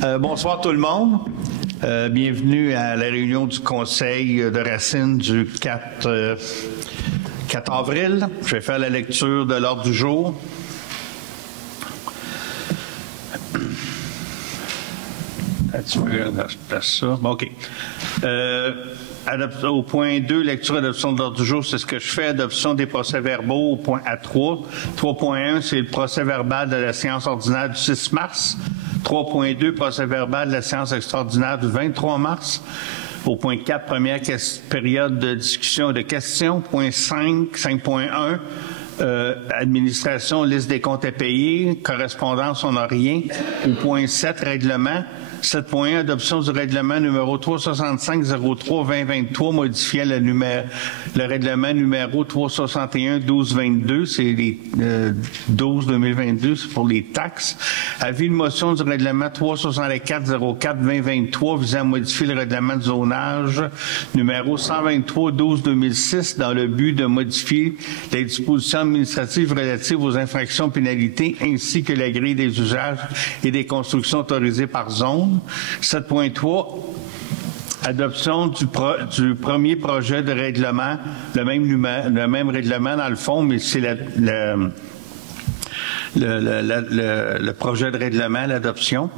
Bonsoir tout le monde. Bienvenue à la réunion du Conseil de Racine du 4 avril. Je vais faire la lecture de l'ordre du jour. OK. Au point 2, lecture et adoption de l'ordre du jour, c'est ce que je fais. Adoption des procès-verbaux au point A3. 3.1, c'est le procès-verbal de la séance ordinaire du 6 mars. 3.2, procès-verbal de la séance extraordinaire du 23 mars. Au point 4, première période de discussion et de questions. Point 5, 5.1, administration, liste des comptes à payer. Correspondance, on n'a rien. Au point 7, règlement. 7.1, adoption du règlement numéro 365-03-2023, modifiant le règlement numéro 361-12-22, c'est les 12-2022, c'est pour les taxes. Avis de motion du règlement 364-04-2023, visant à modifier le règlement de zonage numéro 123-12-2006 dans le but de modifier les dispositions administratives relatives aux infractions pénalités ainsi que la grille des usages et des constructions autorisées par zone. 7.3, adoption du premier projet de règlement, le même règlement dans le fond, mais c'est le projet de règlement, l'adoption.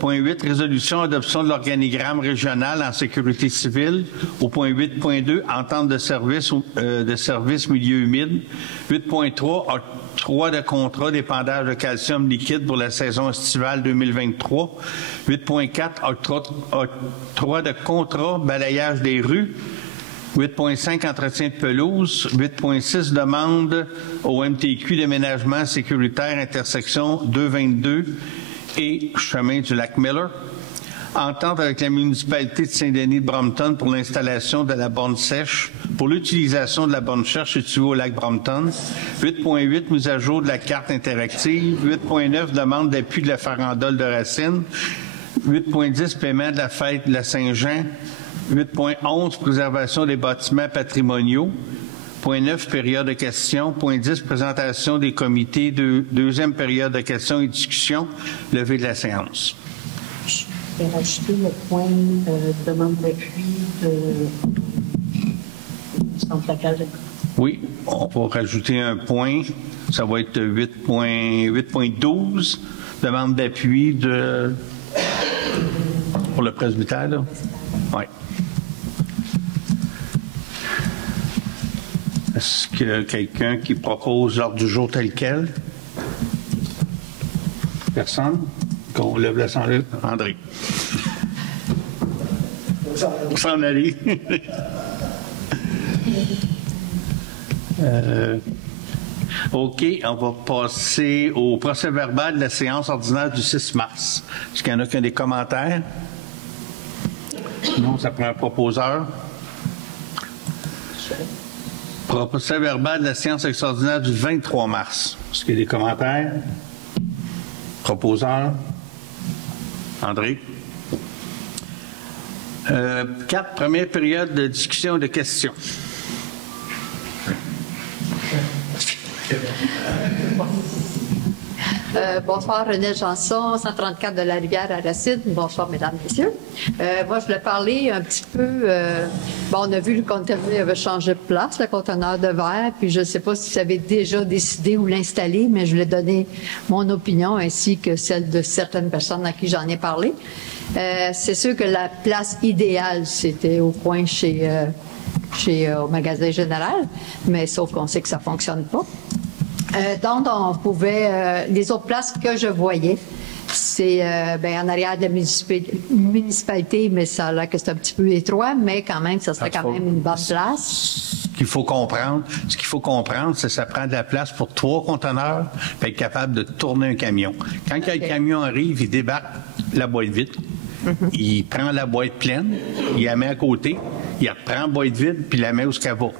Point 8, résolution, adoption de l'organigramme régional en sécurité civile. Au point 8.2, entente de service milieu humide. 8.3, octroi de contrat d'épandage de calcium liquide pour la saison estivale 2023. 8.4, octroi de contrat balayage des rues. 8.5, entretien de pelouse. 8.6, demande au MTQ d'aménagement sécuritaire intersection 222 et chemin du lac Miller. Entente avec la municipalité de Saint-Denis-de-Brompton pour l'installation de la borne sèche, pour l'utilisation de la borne sèche située au lac Brompton. 8.8, mise à jour de la carte interactive. 8.9, demande d'appui de la farandole de Racine. 8.10, paiement de la fête de la Saint-Jean. 8.11, préservation des bâtiments patrimoniaux. Point 9, période de questions. Point 10, présentation des comités. Deuxième période de questions et discussions. Levée de la séance. Je vais rajouter le point demande d'appui du centre local. Oui, on va rajouter un point. Ça va être 8.12, demande d'appui pour le presbytère. Oui. Est-ce qu'il y a quelqu'un qui propose l'ordre du jour tel quel? Personne? Qu'on lève la sang. André. On s'en aller. OK, on va passer au procès-verbal de la séance ordinaire du 6 mars. Est-ce qu'il y en a qui ont des commentaires? Non, ça prend un proposeur. Procès-verbal de la séance extraordinaire du 23 mars. Est-ce qu'il y a des commentaires? Proposeur? André? 4, première période de discussion et de questions. Bonsoir, René Janson, 134 de la Rivière à Racine. Bonsoir, mesdames, messieurs. Moi, je voulais parler un petit peu... on a vu le conteneur avait changé de place, le conteneur de verre, puis je ne sais pas si vous avez déjà décidé où l'installer, mais je voulais donner mon opinion ainsi que celle de certaines personnes à qui j'en ai parlé. C'est sûr que la place idéale, c'était au coin au magasin général, mais sauf qu'on sait que ça ne fonctionne pas. Donc, on pouvait... les autres places que je voyais, c'est en arrière de la municipalité, mais ça a l'air que c'est un petit peu étroit, mais quand même, ça serait quand même une bonne place. Ce qu'il faut comprendre, c'est que ça prend de la place pour 3 conteneurs pour être capable de tourner un camion. Quand le camion arrive, il débarque la boîte vide. Il prend la boîte pleine, il la met à côté, il reprend la boîte vide, puis il la met où ce qu'elle va.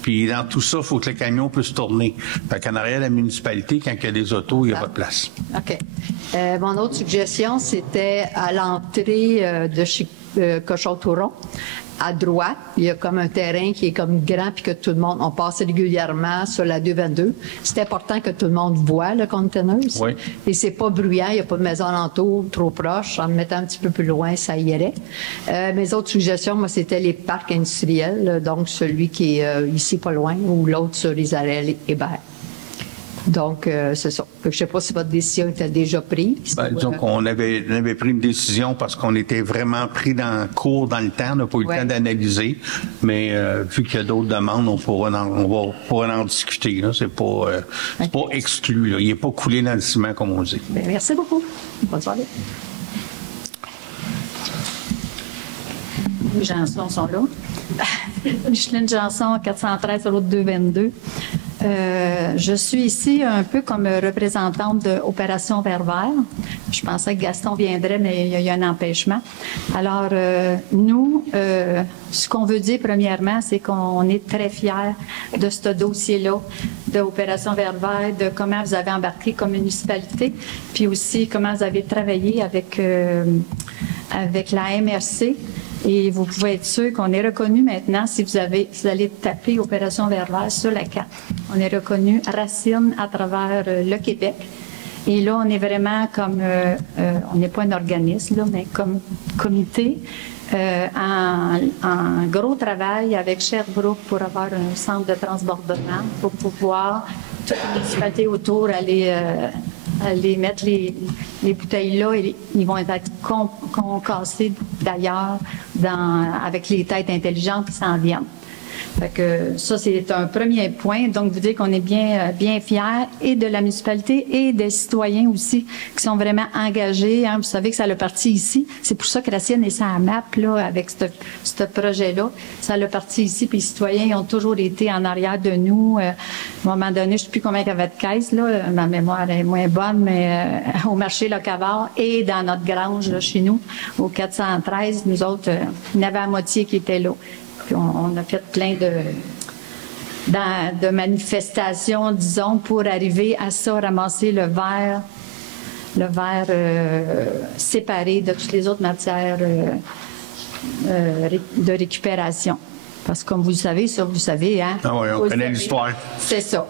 Puis dans tout ça, il faut que le camion puisse tourner. Fait qu'en arrière de la municipalité, quand il y a des autos, il n'y a pas de place. OK. Mon autre suggestion, c'était à l'entrée de chez Cochon-Touron. À droite, il y a comme un terrain qui est comme grand puis que tout le monde, on passe régulièrement sur la 222. C'est important que tout le monde voit le conteneur. Oui. Et c'est pas bruyant, il n'y a pas de maison alentour trop proche. En me mettant un petit peu plus loin, ça irait. Mes autres suggestions, moi, c'était les parcs industriels, donc celui qui est ici pas loin ou l'autre sur les arrêts Hébert. Donc, c'est ça. Je ne sais pas si votre décision était déjà prise. Disons qu'on avait pris une décision parce qu'on était vraiment pris dans le temps. On n'a pas eu le temps d'analyser. Mais vu qu'il y a d'autres demandes, on pourra en discuter. C'est pas exclu. Là. Il n'est pas coulé dans le ciment, comme on dit. Bien, merci beaucoup. Bonne soirée. Les Janson sont là. Micheline Janson, 413 route 222. Je suis ici un peu comme représentante de Opération Vert Vert. Je pensais que Gaston viendrait, mais il y a un empêchement. Alors, nous, ce qu'on veut dire premièrement, c'est qu'on est très fiers de ce dossier-là, de Opération Vert Vert, de comment vous avez embarqué comme municipalité, puis aussi comment vous avez travaillé avec la MRC. Et vous pouvez être sûr qu'on est reconnu maintenant, si vous allez taper Opération Vert Vert sur la carte. On est reconnu Racine à travers le Québec. Et là, on est vraiment comme, on n'est pas un organisme, là, mais comme comité, en gros travail avec Sherbrooke pour avoir un centre de transbordement, pour pouvoir, toutes les municipalités autour, aller mettre les bouteilles là et ils vont être concassés d'ailleurs avec les têtes intelligentes qui s'en viennent. Fait que ça, c'est un premier point. Donc, vous dites qu'on est bien fiers et de la municipalité et des citoyens aussi qui sont vraiment engagés. Hein. Vous savez que ça a parti ici. C'est pour ça que Racine est sur la map là, avec ce projet-là. Ça a parti ici, puis les citoyens ils ont toujours été en arrière de nous. À un moment donné, je ne sais plus combien il y avait de caisses, là. Ma mémoire est moins bonne, mais au marché Locavard et dans notre grange là, chez nous, au 413, nous autres, il y en avait la moitié qui était là. Puis on a fait plein de manifestations, disons, pour arriver à ça, ramasser le verre séparé de toutes les autres matières de récupération. Parce que comme vous le savez, ça, vous le savez, hein? Ah oui, on connaît l'histoire. C'est ça.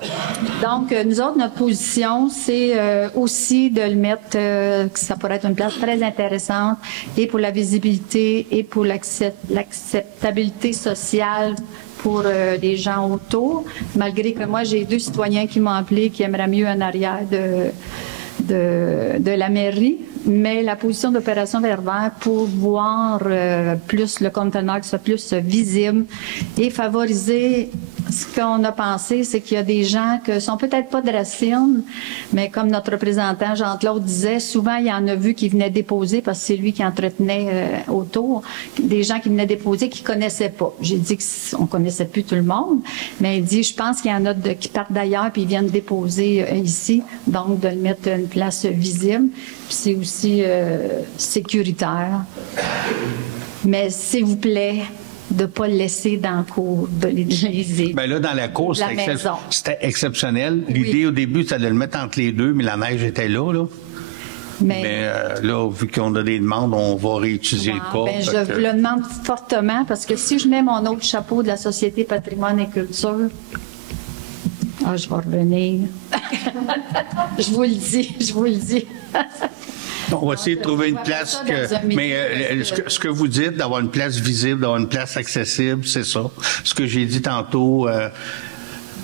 Donc, nous autres, notre position, c'est aussi de le mettre, que ça pourrait être une place très intéressante, et pour la visibilité, et pour l'acceptabilité sociale pour les gens autour. Malgré que moi, j'ai 2 citoyens qui m'ont appelé, qui aimeraient mieux en arrière de la mairie, mais la position d'Opération Vert Vert pour voir plus le conteneur qui soit plus visible et favoriser ce qu'on a pensé, c'est qu'il y a des gens qui sont peut-être pas de Racine, mais comme notre représentant Jean-Claude disait, souvent il y en a vu qui venaient déposer parce que c'est lui qui entretenait autour, des gens qui venaient déposer qui connaissaient pas. J'ai dit qu'on connaissait plus tout le monde, mais il dit, je pense qu'il y en a qui partent d'ailleurs puis ils viennent déposer ici, donc de le mettre à une place visible. Puis c'est aussi sécuritaire. Mais s'il vous plaît, de ne pas le laisser dans la cour de l'Élysée. Bien là, dans la cour, c'était exceptionnel. L'idée au début, c'était de le mettre entre les deux, mais la neige était là. Mais là, vu qu'on a des demandes, on va réutiliser le cas. Ben, je vous le demande fortement, parce que si je mets mon autre chapeau de la Société Patrimoine et Culture, je vais revenir. Je vous le dis. On va essayer de trouver une place ce que vous dites, d'avoir une place visible, d'avoir une place accessible, c'est ça. Ce que j'ai dit tantôt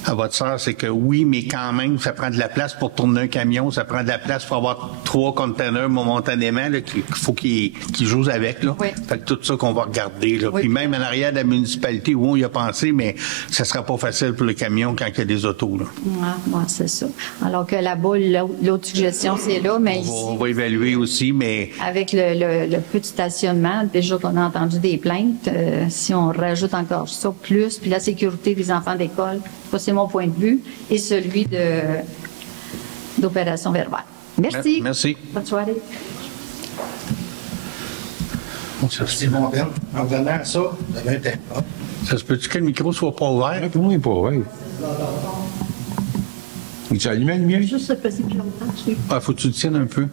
à votre sœur, c'est que oui, mais quand même, ça prend de la place pour tourner un camion, ça prend de la place pour avoir 3 containers momentanément, qu'il faut qu'ils jouent avec. Là. Oui. Fait que tout ça qu'on va regarder. Là. Oui. Puis même en arrière de la municipalité, où on y a pensé, mais ça sera pas facile pour le camion quand il y a des autos. Là. Ouais, c'est ça. Alors que la boule, l'autre suggestion, c'est là, mais on va évaluer aussi, mais... Avec le peu de stationnement, déjà qu'on a entendu des plaintes, si on rajoute encore ça, plus, puis la sécurité des enfants d'école, ça, c'est mon point de vue, et celui d'Opération Vert Vert. Merci. Merci. Bonne soirée. C'est mon terme. En venant à ça, vous avez un thème. Ça se peut-tu que le micro soit pas ouvert? Pour moi, il n'est pas ouvert. Tu allumé le mien? Juste ce petit peu longtemps. Faut que tu le tiennes un peu.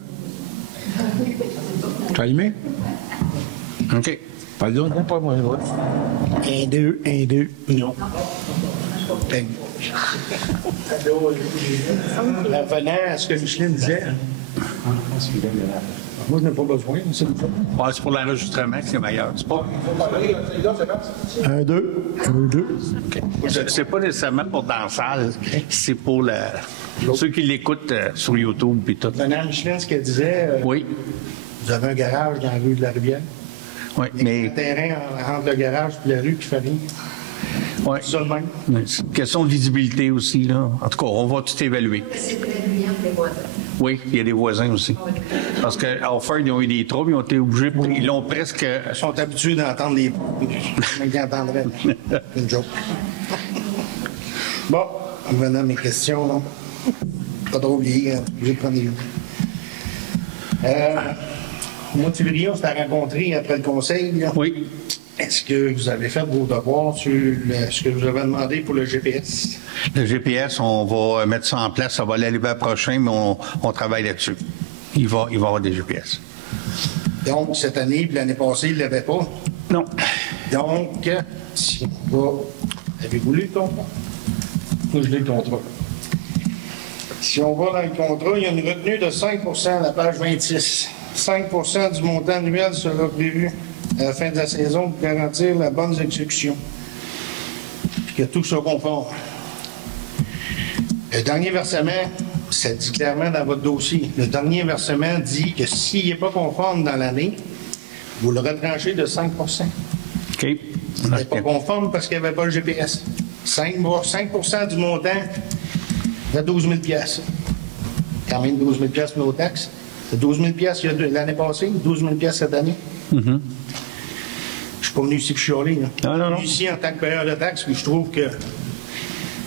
Tu allumé? OK. Pardon, non, pas moi. 1, 2, 1, 2. Non. Revenant à ce que Micheline disait, moi, je n'ai pas besoin. C'est pour l'enregistrement que c'est meilleur. C'est pas... 1, 2. 1, 2. Okay. C'est pas nécessairement pour dans la salle, c'est pour ceux qui l'écoutent sur YouTube et tout. Revenant à Micheline, ce qu'elle disait, Oui. vous avez un garage dans la rue de la Rivière. Oui, mais... Un terrain entre le garage et la rue qui fait rien. Oui. C'est ça de même. C'est une question de visibilité aussi, là. En tout cas, on va tout évaluer. C'est très bruyant pour les voisins. Oui, il y a des voisins aussi. Parce qu'à Offord, ils ont eu des troubles, ils ont été obligés, ils l'ont presque... Ils sont habitués d'entendre les... Mais qui entendraient une joke. Bon, revenons à mes questions, là. Pas trop oublié, hein. Obligé de prendre des... Au mois de février, on s'est rencontrés après le conseil, là. Oui. Est-ce que vous avez fait vos devoirs sur ce que vous avez demandé pour le GPS? Le GPS, on va mettre ça en place, ça va aller l'hiver prochain, mais on travaille là-dessus. Il va y avoir des GPS. Donc, cette année, puis l'année passée, il ne l'avait pas. Non. Donc, si on va... Avez-vous lu le contrat? Moi, je lis le contrat. Si on va dans le contrat, il y a une retenue de 5 à la page 26. 5 du montant annuel sera prévu à la fin de la saison pour garantir la bonne exécution. Puis que tout soit conforme. Le dernier versement, ça dit clairement dans votre dossier, le dernier versement dit que s'il n'est pas conforme dans l'année, vous le retranchez de 5 OK. Il n'est pas conforme parce qu'il n'y avait pas le GPS. 5 du montant de 12 000 $. Quand même 12 000 $ pour nos taxes. C'est 12 000 $ l'année passée, 12 000 $ cette année. Je ne suis pas venu ici pour chialer. Non, non, non. Je suis ici en tant que payeur de taxes, puis je trouve que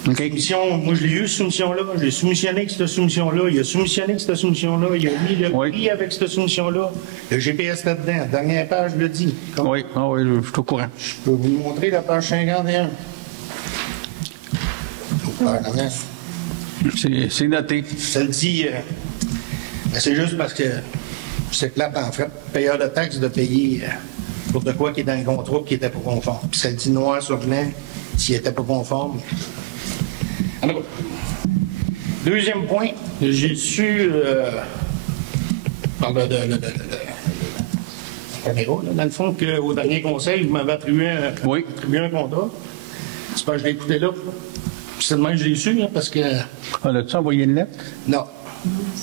OK. mission, moi, je l'ai eu, cette soumission-là. Je l'ai soumissionné avec cette soumission-là. Il a soumissionné avec cette soumission-là. Il a mis le prix avec cette soumission-là. Le GPS là-dedans. Dernière page, je le dis. Oui, oui, je suis au courant. Je peux vous montrer la page 51. C'est noté. Ça le dit, c'est juste parce que c'est plate en fait, payeur de taxes de payer pour de quoi qui est dans le contrat qui n'était pas conforme. Puis ça le dit noir sur blanc s'il n'était pas conforme. Alors, deuxième point, j'ai su par la caméra, là, dans le fond, qu'au dernier conseil, vous m'avez attribué un contrat. C'est pas que je l'ai écouté là. C'est de même que je l'ai su, hein, parce que... On a-tu envoyé une lettre? Non.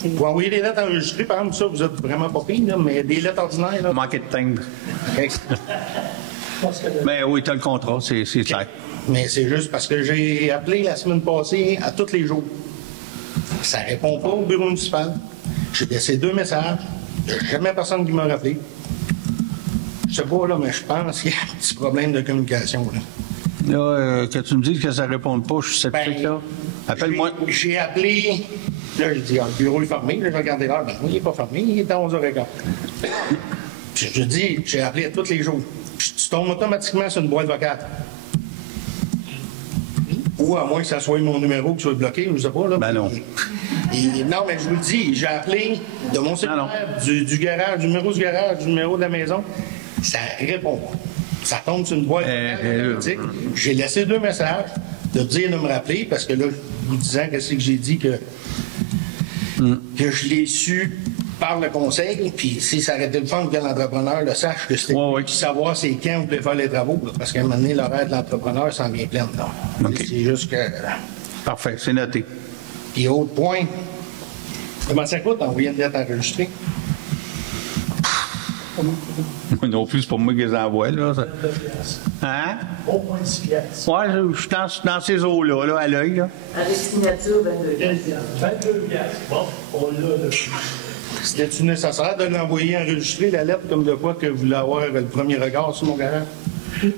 Vous envoyez des lettres enregistrées, par exemple, ça, vous êtes vraiment pas pire, là, mais des lettres ordinaires, là. Manqué de timbre. Okay. Mais oui, tu as le contrat, c'est clair. Mais c'est juste parce que j'ai appelé la semaine passée à tous les jours. Ça répond pas au bureau municipal. J'ai laissé 2 messages. Il n'y a jamais personne qui m'a rappelé. Je sais pas, là, mais je pense qu'il y a un petit problème de communication, là. Là, quand tu me dis que ça ne répond pas, je suis sceptique, là. Appelle-moi. J'ai appelé. Là, j'ai dit, le bureau est fermé. Là, j'ai regardé l'heure. Ben, oui, il n'est pas fermé. Il est à 11h15. Je dis, j'ai appelé à tous les jours. Puis, tu tombes automatiquement sur une boîte vocale. Ou à moins que ça soit mon numéro qui soit bloqué, je ne sais pas. Là. Ben non. Non, mais je vous le dis, j'ai appelé de mon cellulaire, du garage, du numéro du garage, du numéro de la maison. Ça répond pas. Ça tombe sur une boîte automatique. J'ai laissé 2 messages de dire de me rappeler parce que là, vous disant que c'est que j'ai dit que je l'ai su par le conseil, puis si ça aurait été le fun que l'entrepreneur le sache, que c'était savoir c'est quand vous voulez faire les travaux, là, parce qu'à un moment donné, l'horaire de l'entrepreneur s'en vient plein. Okay. C'est juste que... Parfait, c'est noté. Puis autre point, comment ça coûte d'envoyer une lettre enregistrée? Moi non plus, c'est pas moi qui les envoie, là. Ça. Hein? Au moins 6 piastres. Ouais, je suis dans ces eaux-là, là, à l'œil, là. Avec signature, 22 piastres. 22 piastres. Bon, on l'a. C'était-tu nécessaire de l'envoyer enregistrer, la lettre, comme de quoi que vous voulez avoir le premier regard sur mon garage?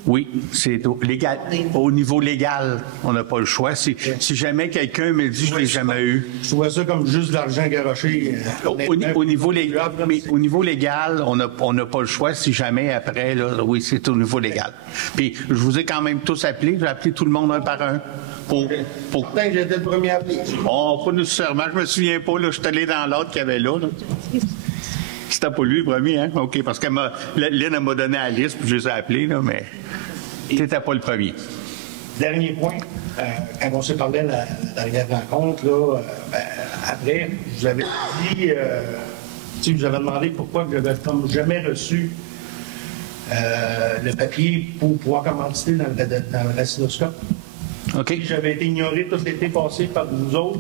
Oui, c'est légal. Au niveau légal, on n'a pas le choix. Si jamais quelqu'un me dit je ne l'ai jamais eu. Je vois ça comme juste de l'argent garoché. Au niveau légal, on n'a pas le choix. Si jamais après, là, oui, c'est au niveau légal. Puis je vous ai quand même tous appelés. J'ai appelé tout le monde un par un. Pourtant, j'étais le premier appelé. Oh, pas nécessairement. Je me souviens pas. Là, je suis allé dans l'autre qu'il y avait là. C'était pas lui le premier, hein? OK, parce qu'Lynn, elle m'a donné la liste, puis je les ai appelés, là, mais t'étais pas le premier. Dernier point, quand on s'est parlé la dernière rencontre, là, après, je vous avais dit, je vous avais demandé pourquoi je n'avais jamais reçu le papier pour pouvoir commanditer dans le racinoscope. OK. J'avais été ignoré tout l'été passé par vous autres,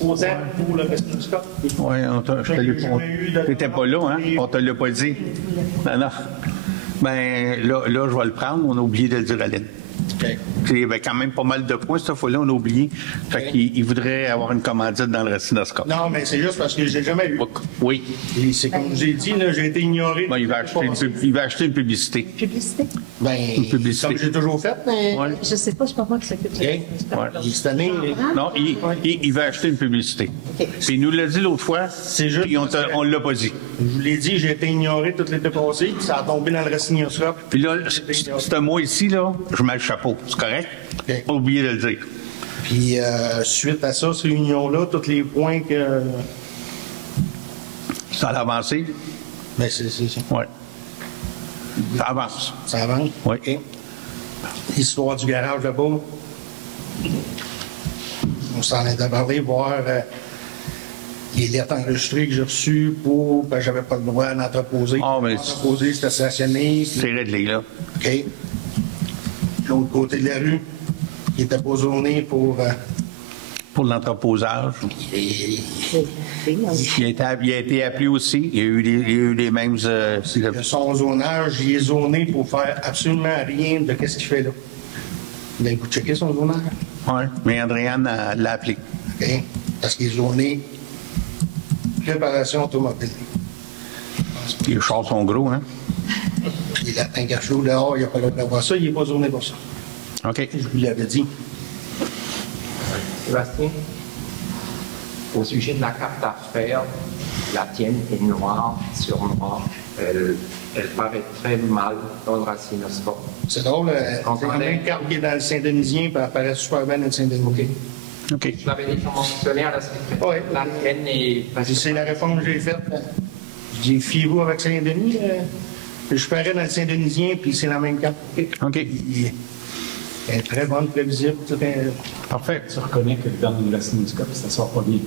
autant pour le racinoscope. Oui, tu n'étais pas là, hein? On te l'a pas dit. Non. Ben là, je vais le prendre. On a oublié de le dire à Lynn. Okay. Il y avait quand même pas mal de points cette fois-là, on a oublié. Fait qu'il voudrait avoir une commandite dans le racinoscope. Non, mais c'est juste parce que je l'ai jamais eu. Oui. Et c'est comme je vous ai dit, là, j'ai été ignoré. Ben, il va acheter une publicité. Publicité? Ben, Une publicité. comme j'ai toujours fait, mais... Ouais. Je sais pas, je pense pas que ça coûte. Okay. Ouais. Cette année... Non, il va acheter une publicité. OK. Puis il nous l'a dit l'autre fois, C'est juste- puis on l'a pas dit. Je vous l'ai dit, j'ai été ignoré tout l'été passé, puis ça a tombé dans le racinoscope. Puis là, c'est moi ici, là, je mets le chapeau. C'est correct? OK. Pas oublié de le dire. Puis suite à ça, cette réunion-là, tous les points que... Ça a avancé? Ben, c'est Oui. Ça avance. ça avance. Oui. OK. L'histoire du garage là-bas, on s'en est parlé, voir les lettres enregistrées que j'ai reçues pour... Ben, j'avais pas le droit d'entreposer. Ah, mais- Entreposer, c'était stationné. C'est réglé, là. OK. L'autre côté de la rue, qui n'était pas zoné pour... Pour l'entreposage. Il a été appelé aussi. Il y a eu les mêmes... son zonage, il est zoné pour faire absolument rien de ce qu'il fait là. Vous avez checké son zonage? Oui, mais Andréane l'a appelé. OK? Parce qu'il est zoné préparation automobile. Les chars sont gros, hein? Puis la tank à chaud dehors, il n'y a pas le droit d'avoir ça, il n'est pas zoné pour ça. OK. Je vous l'avais dit. Sébastien, au sujet de la carte d'affaires, la tienne est noire sur noir. Elle paraît très mal dans le racinoscope. C'est drôle, c'est la même carte qui est dans le Saint-Denisien, puis elle apparaît super bien dans le Saint-Denisien. OK. Je l'avais déjà mentionné à la secrétaire. Oui. La tienne est... C'est la réforme que j'ai faite. Je dis, fiez-vous avec Saint-Denis. Je parais dans le Saint-Denisien, puis c'est la même carte. OK. Elle est très bonne, prévisible. Tout est... Parfait. Tu reconnais que dans le racinoscope, ça sort pas bien.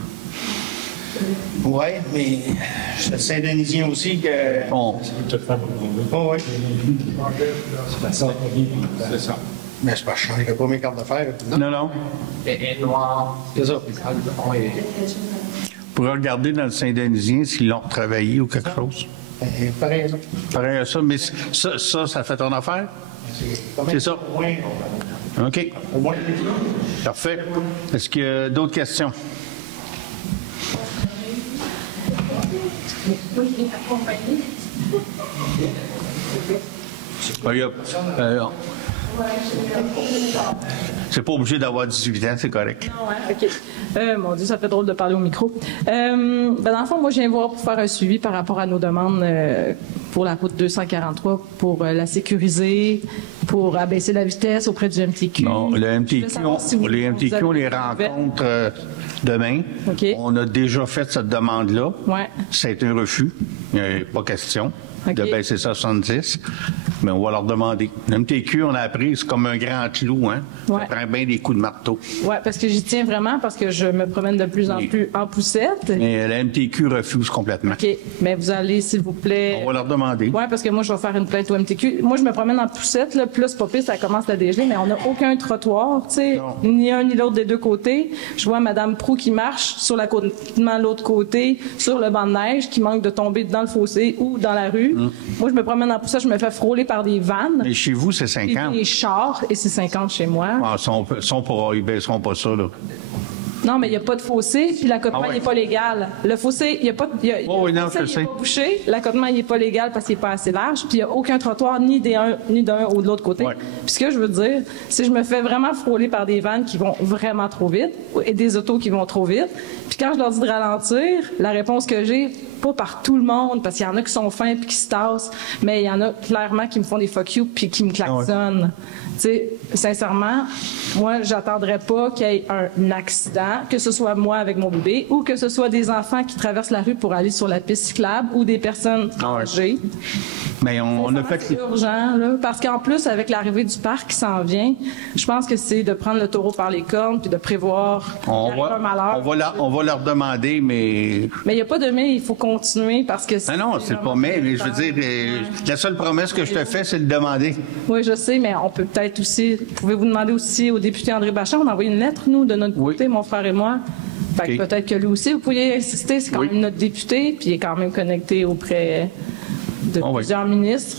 Oui, mais c'est le Saint-Denisien aussi que... Bon. Tu peux te faire Oh, oui. ça sort pas bien. C'est ça. Mais c'est pas que je ne changerai pas mes cartes d'affaires. Non. Elle est noire. C'est ça. Pour regarder dans le Saint-Denisien s'ils l'ont retravaillé ou quelque chose. Pareil, ça. Pareil à ça, mais ça fait ton affaire? C'est ça. Au moins, OK. au moins, Parfait. Est-ce qu'il y a d'autres questions? C'est pas obligé d'avoir 18 ans, c'est correct. OK. Mon Dieu, ça fait drôle de parler au micro. Dans le fond, moi, je viens voir pour faire un suivi par rapport à nos demandes pour la route 243, pour la sécuriser, pour abaisser la vitesse auprès du MTQ. Non, le MTQ, on les rencontre demain. OK. On a déjà fait cette demande-là. Ouais. C'est un refus. Pas question de OK. baisser ça à 70. Mais on va leur demander. Le MTQ, on a appris, c'est comme un grand clou, hein? Ouais. Ça prend bien des coups de marteau. Oui, parce que j'y tiens vraiment, parce que je me promène de plus en plus en poussette. Mais le MTQ refuse complètement. OK. Mais vous allez, s'il vous plaît. On va leur demander. Oui, parce que moi, je vais faire une plainte au MTQ. Moi, je me promène en poussette, là, plus pas pire, ça commence à dégeler, mais on n'a aucun trottoir, tu sais, ni un ni l'autre des deux côtés. Je vois Mme Proux qui marche sur l'autre côté, sur le banc de neige, qui manque de tomber dans le fossé ou dans la rue. Moi, je me promène en poussette, je me fais frôler par des vannes. Mais chez vous, c'est Puis 50. des chars, et c'est 50 chez moi. Ah, ils baisseront pas ça, là. Non, mais il n'y a pas de fossé, puis l'accotement, Ah ouais. il n'est pas légal. Le fossé, il n'y a pas... Oh, oui, non, le fossé, je il sais. n'est pas bouché, l'accotement, il n'est pas légal parce qu'il n'est pas assez large, puis il n'y a aucun trottoir ni d'un ou de l'autre côté. Ouais. Puis ce que je veux dire, c'est que je me fais vraiment frôler par des vannes qui vont vraiment trop vite et des autos qui vont trop vite. Puis quand je leur dis de ralentir, la réponse que j'ai, pas par tout le monde, parce qu'il y en a qui sont fins puis qui se tassent, mais il y en a clairement qui me font des fuck you puis qui me klaxonnent. Tu sais, sincèrement, moi, j'attendrais pas qu'il y ait un accident gens, que ce soit moi avec mon bébé ou que ce soit des enfants qui traversent la rue pour aller sur la piste cyclable ou des personnes âgées. Mais on a fait... C'est urgent, là, parce qu'en plus, avec l'arrivée du parc qui s'en vient, je pense que c'est de prendre le taureau par les cornes puis de prévoir On va leur demander, mais... Mais il n'y a pas de mais, il faut continuer parce que... Non, c'est pas mais je veux dire, la seule promesse que je te fais, c'est de demander. Oui, je sais, mais on peut peut-être aussi... Pouvez-vous demander aussi au député André Bachand, on a envoyé une lettre, nous, de notre côté, mon frère et moi. Fait que peut-être que lui aussi, vous pourriez insister, c'est quand même notre député, puis il est quand même connecté auprès de plusieurs ministres.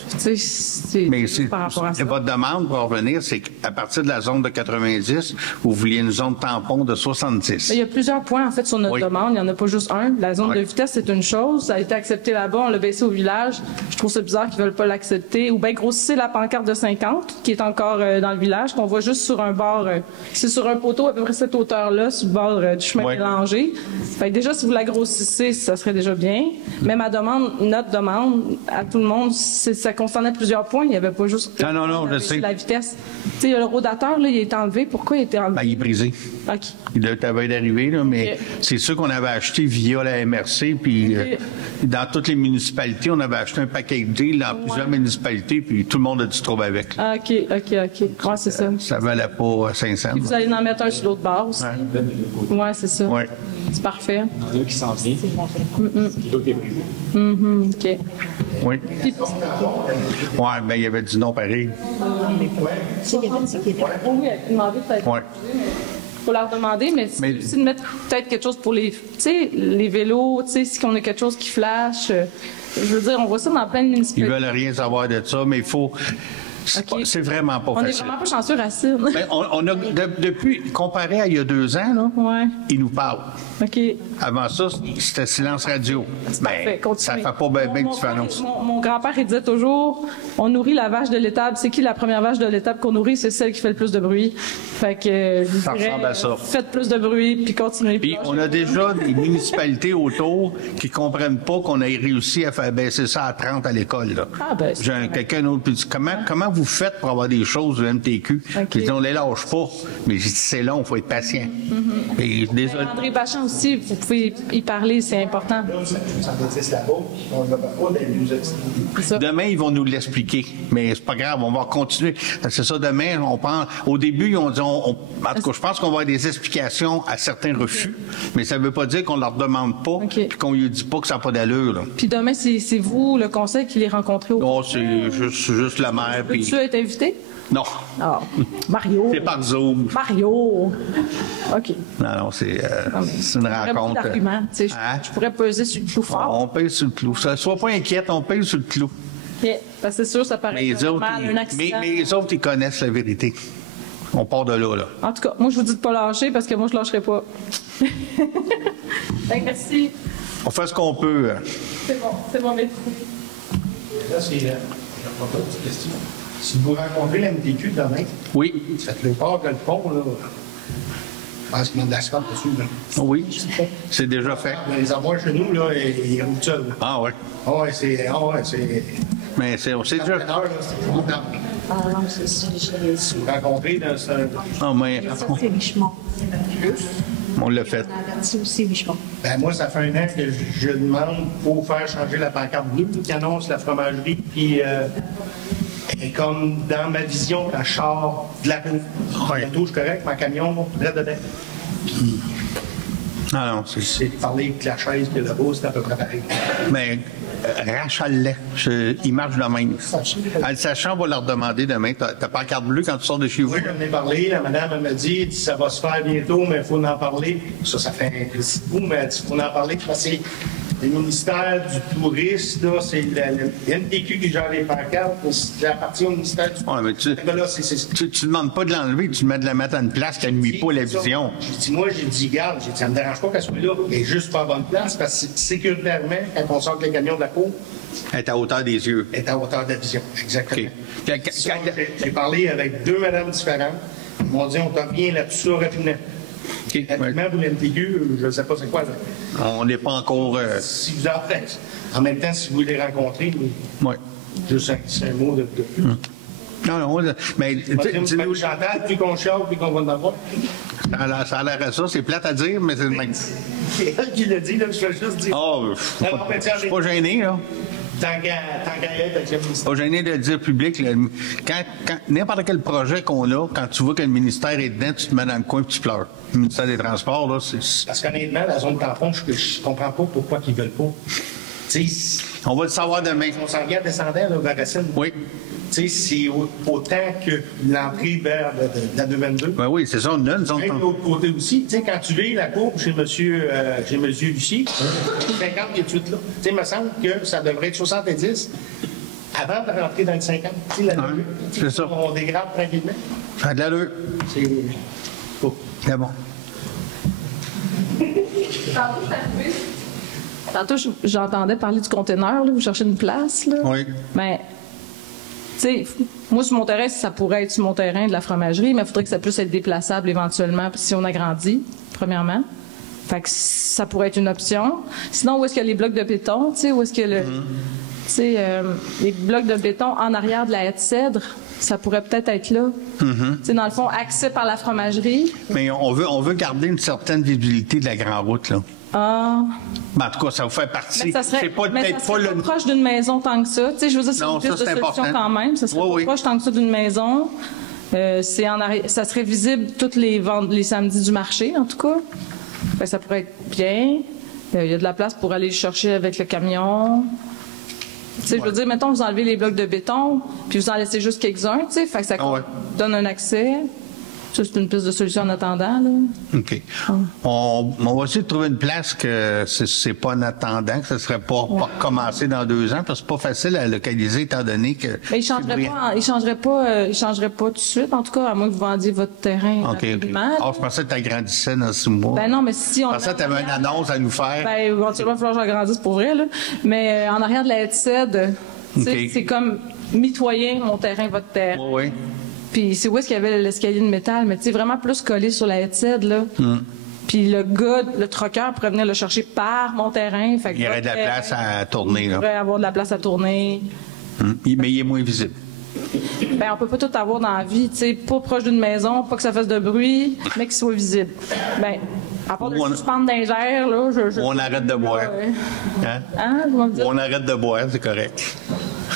Mais par rapport à ça. Votre demande pour revenir, c'est qu'à partir de la zone de 90, vous vouliez une zone tampon de 70. Mais il y a plusieurs points, en fait, sur notre demande. Il n'y en a pas juste un. La zone de vitesse, c'est une chose. Ça a été accepté là-bas. On l'a baissé au village. Je trouve ça bizarre qu'ils ne veulent pas l'accepter. Ou bien grossissez la pancarte de 50, qui est encore dans le village, qu'on voit juste sur un bord. C'est sur un poteau à peu près cette hauteur-là, sur le bord du chemin mélangé. Fait que déjà, si vous la grossissez, ça serait déjà bien. Mais ma demande, notre demande à tout le monde, ça concernait plusieurs points. Il n'y avait pas juste je sais. La vitesse. Tu sais, le rodateur, là, il est enlevé. Pourquoi il était enlevé? Ben, il est brisé. OK. Il devait d'arriver, là, mais c'est sûr qu'on avait acheté via la MRC, puis dans toutes les municipalités, on avait acheté un paquet de deals dans plusieurs municipalités, puis tout le monde a dû se trouver avec. Ah, OK. Ouais, c'est ça. Ça valait pas 500. Puis vous allez en mettre un sur l'autre bord aussi. Ouais, c'est ça. Ouais. C'est parfait. Il y en a qui s'en vient. L'autre est brisé. OK. Oui. Ouais, mais il y avait du non pareil. Ouais. Faut leur demander, mais c'est aussi de mettre peut-être quelque chose pour les vélos, si on a quelque chose qui flash. Je veux dire, on voit ça dans plein de municipalités. Ils veulent rien savoir de ça, mais il faut... C'est vraiment pas facile. On est vraiment pas chanceux, Racine. Ben, on a, depuis, comparé à il y a 2 ans, là, ils nous parlent. OK. Avant ça, c'était silence radio. Parfait, ça fait pas bien de différence. Mon grand-père, il disait toujours, on nourrit la vache de l'étable. C'est qui la première vache de l'étable qu'on nourrit? C'est celle qui fait le plus de bruit. Fait que, ça ressemble à ça. Faites plus de bruit, puis continuez. Puis on a déjà des municipalités autour qui comprennent pas qu'on ait réussi à faire baisser ça à 30 à l'école, là. Ah, ben, j'ai quelqu'un d'autre qui dit, comment vous faites pour avoir des choses de MTQ? J'ai dit, on les lâche pas. Mais j'ai dit, c'est long, il faut être patient. Et, désolé. André Bachand aussi, vous pouvez y parler, c'est important. Demain, ils vont nous l'expliquer. Mais c'est pas grave, on va continuer. C'est ça, demain, on prend. Au début, on dit, en tout cas, je pense qu'on va avoir des explications à certains refus, mais ça ne veut pas dire qu'on leur demande pas, puis qu'on lui dit pas que ça n'a pas d'allure, là. Puis demain, c'est vous, le conseil, qui les rencontrez au... Non, c'est juste la mère. Peux-tu être invité? Non. Ah, Mario. C'est par Zoom. Mario. OK. Non, c'est une rencontre. D'arguments, tu sais, je pourrais peser sur le clou fort. On pèse sur le clou. Sois pas inquiète, on pèse sur le clou. OK. Parce que c'est sûr, ça paraît un accident. Mais les autres, ils connaissent la vérité. On part de là, là. En tout cas, moi, je vous dis de pas lâcher parce que moi, je lâcherai pas. Merci. On fait ce qu'on peut. C'est bon, merci. Là, c'est une question. Si vous rencontrez la MTQ demain, faites-le part que le pont, là, je pense qu'il y a de l'asphalte dessus. Là. Oui, c'est déjà fait. Les avoirs chez nous, là, ils roulent seuls. Ah oui. C'est... Mais c'est déjà... Si vous rencontrez dans ce... Non, mais... Ça, c'est Richemont. On l'a fait. C'est aussi Richemont. Ben moi, ça fait 1 an que je demande pour faire changer la pancarte bleue qui annonce la fromagerie, puis... Et comme dans ma vision, quand je sors de la route, je touche correct, mon camion, direct dedans. Ah non, c'est parler avec la chaise que là-bas, c'est à peu près pareil. Mais rachale-les. Ils marchent de même. En le sachant, on va leur demander demain. T'as pas la carte bleue quand tu sors de chez vous? Oui, j'en ai parlé. La madame, elle m'a dit, ça va se faire bientôt, mais il faut en parler. Ça fait un petit bout, mais il faut en parler parce que le ministère du Tourisme, là, c'est le NTQ qui gère les pancartes, ça appartient au ministère du Tourisme. Ouais, mais tu ne demandes pas de l'enlever, tu mets de la mettre en place, ça ne nuit pas la vision. J'ai dit, garde, ça ne me dérange pas qu'elle soit là, mais juste pas à bonne place, parce que sécuritairement, quand on sort avec les camions de la cour, elle est à hauteur des yeux. Elle est à hauteur de la vision, exactement. Okay. J'ai parlé avec 2 madames différentes. Ils m'ont dit, on te revient là-dessus rapidement. Rapidement, pour l'MTQ, je ne sais pas c'est quoi. Là. On n'est pas encore... Si vous en faites. En même temps, si vous les rencontrez, juste un mot de plus. Non, mais dis-nous, Chantal, plus qu'on chiale, plus qu'on va en avoir. Ça a l'air à ça, c'est plate à dire, mais c'est... C'est elle qui l'a dit, là, je vais juste dire. Oh, je suis pas gêné, là. Tant qu'à être avec le ministère. Pas gêné de le dire public. Là. Quand n'importe quel projet qu'on a, quand tu vois que le ministère est dedans, tu te mets dans le coin et tu pleures. Le ministère des Transports, là, c'est... Parce qu'honnêtement, la zone tampon, je comprends pas pourquoi ils veulent pas. On va le savoir demain. On s'en regarde descendant, là, vers Racine. Oui. C'est autant que l'entrée vers la 222. Ben oui, c'est ça, on donne. Même de l'autre côté aussi. Quand tu vis la courbe chez monsieur Lucie, 50 qui est tout là. Il me semble que ça devrait être 70 avant de rentrer dans le 50. C'est ça. On dégrade tranquillement. Ça a de l'allure. C'est bon. Tantôt, j'entendais parler du conteneur, là, vous cherchez une place. Là. Oui. Mais, tu sais, moi, sur mon terrain, ça pourrait être sur mon terrain de la fromagerie, mais il faudrait que ça puisse être déplaçable éventuellement si on agrandit, premièrement. Fait que ça pourrait être une option. Sinon, où est-ce qu'il y a les blocs de béton? Tu sais, où est-ce que les blocs de béton en arrière de la haie de cèdre, ça pourrait peut-être être là. Tu sais, dans le fond, accès par la fromagerie. Mais on veut garder une certaine visibilité de la grande route, là. Ah. Ben, en tout cas, ça vous fait partie. Ça serait, c'est pas peut-être pas le proche d'une maison tant que ça. Tu sais, je veux dire, c'est une piste de solution quand même. Ça serait pas proche tant que ça d'une maison. Ça serait visible tous les samedis du marché, en tout cas. Ben, ça pourrait être bien. Il y a de la place pour aller le chercher avec le camion. Tu sais, je veux dire, mettons, vous enlevez les blocs de béton, puis vous en laissez juste quelques-uns, tu sais, fait que ça donne un accès. Ça, c'est une piste de solution en attendant, là. OK. On va essayer de trouver une place que c'est pas en attendant, que ce serait pas commencer dans 2 ans, parce que c'est pas facile à localiser, étant donné que... Mais il changerait pas tout de suite, en tout cas, à moins que vous vendiez votre terrain rapidement. OK. Je pensais que tu agrandissais dans 6 mois. Ben non, mais si on... Je pensais que tu avais une annonce à nous faire. Ben, éventuellement, il va falloir que j'agrandisse pour vrai, là. Mais en arrière de la haie de cèdre, c'est comme mitoyen mon terrain, votre terrain. Oui. Puis c'est où est-ce qu'il y avait l'escalier de métal, mais tu sais, vraiment plus collé sur la haie de cèdre, là. Puis le gars, le troqueur pourrait venir le chercher par mon terrain. Fait que il y aurait de la place à tourner, là. Il pourrait avoir de la place à tourner. Mais il est moins visible. Ben, on peut pas tout avoir dans la vie, tu sais, pas proche d'une maison, pas que ça fasse de bruit, mais qu'il soit visible. Ben, à part de suspendre d'ingère, là, on arrête de boire. On arrête de boire, c'est correct.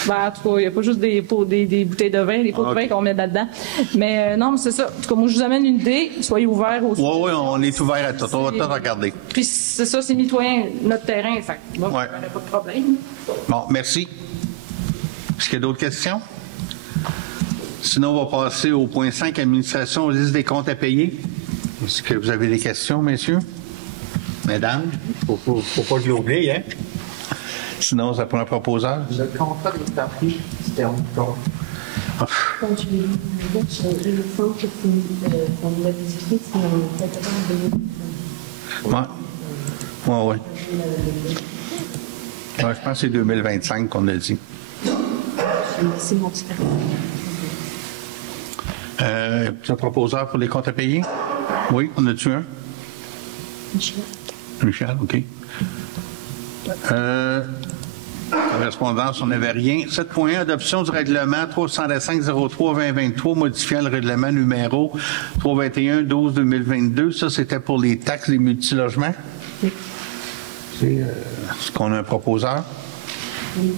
Ben, en tout cas, il n'y a pas juste des bouteilles de vin, des pots de vin qu'on met là-dedans. Mais non, mais c'est ça. En tout cas, moi, je vous amène une idée. Soyez ouverts aussi. Oui, on est ouvert à tout. On va tout regarder. Puis c'est ça, c'est mitoyen, notre terrain. Fait que moi, pas de problème. Bon, merci. Est-ce qu'il y a d'autres questions? Sinon, on va passer au point 5, administration, liste des comptes à payer. Est-ce que vous avez des questions, messieurs? Mesdames? Faut pas que je l'oublie, hein? Sinon, ça prend un proposeur. Le contrat est appris, c'était en temps. Quand je l'ai vu, le centre qu'on a visité, c'est en 2025. Oui. Je pense que c'est 2025 qu'on a dit. C'est mon expérience. Un proposeur pour les comptes à payer? Oui, on a-tu un? Michel, OK. Correspondance, on n'avait rien. 7.1, adoption du règlement 305-03-2023, modifiant le règlement numéro 321-12-2022. Ça, c'était pour les taxes des multilogements. Oui. Est-ce qu'on a un proposeur? Oui.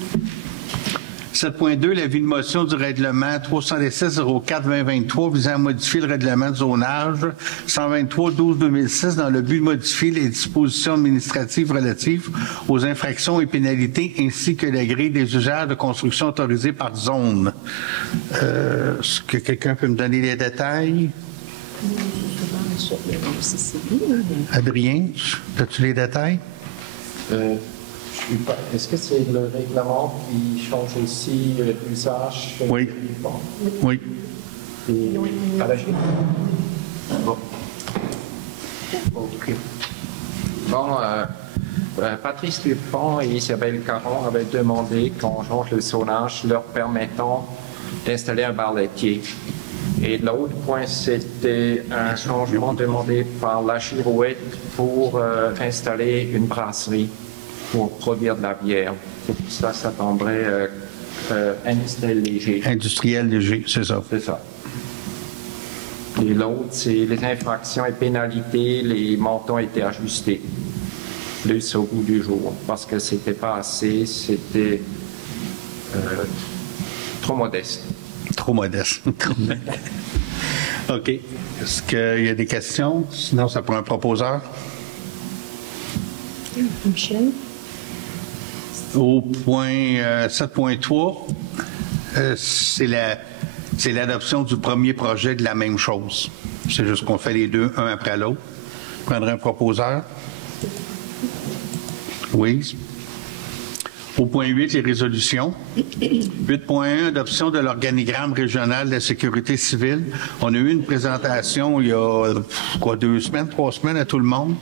7.2, l'avis de motion du règlement 316-04-2023 visant à modifier le règlement de zonage 123-12-2006 dans le but de modifier les dispositions administratives relatives aux infractions et pénalités ainsi que la grille des usages de construction autorisés par zone. Est-ce que quelqu'un peut me donner les détails? Adrien, as-tu les détails? Est-ce que c'est le règlement qui change aussi l'usage? Oui. Oui. Bon. OK. Bon, Patrice Dupont et Isabelle Caron avaient demandé qu'on change le zonage leur permettant d'installer un bar laitier. Et l'autre point, c'était un changement demandé par la Girouette pour installer une brasserie pour produire de la bière. C'est pour ça, ça tomberait Industriel léger. Industriel léger, c'est ça. C'est ça. Et l'autre, c'est les infractions et pénalités, les montants étaient ajustés. Plus au bout du jour, parce que c'était pas assez, c'était trop modeste. Trop modeste. OK. Est-ce qu'il y a des questions? Sinon, ça prend un proposeur. Michel? Au point 7.3, c'est l'adoption du premier projet de la même chose. C'est juste qu'on fait les deux, un après l'autre. Je prendrai un proposeur. Oui. Au point 8, les résolutions. 8.1, adoption de l'organigramme régional de la sécurité civile. On a eu une présentation il y a 2 semaines, 3 semaines à tout le monde.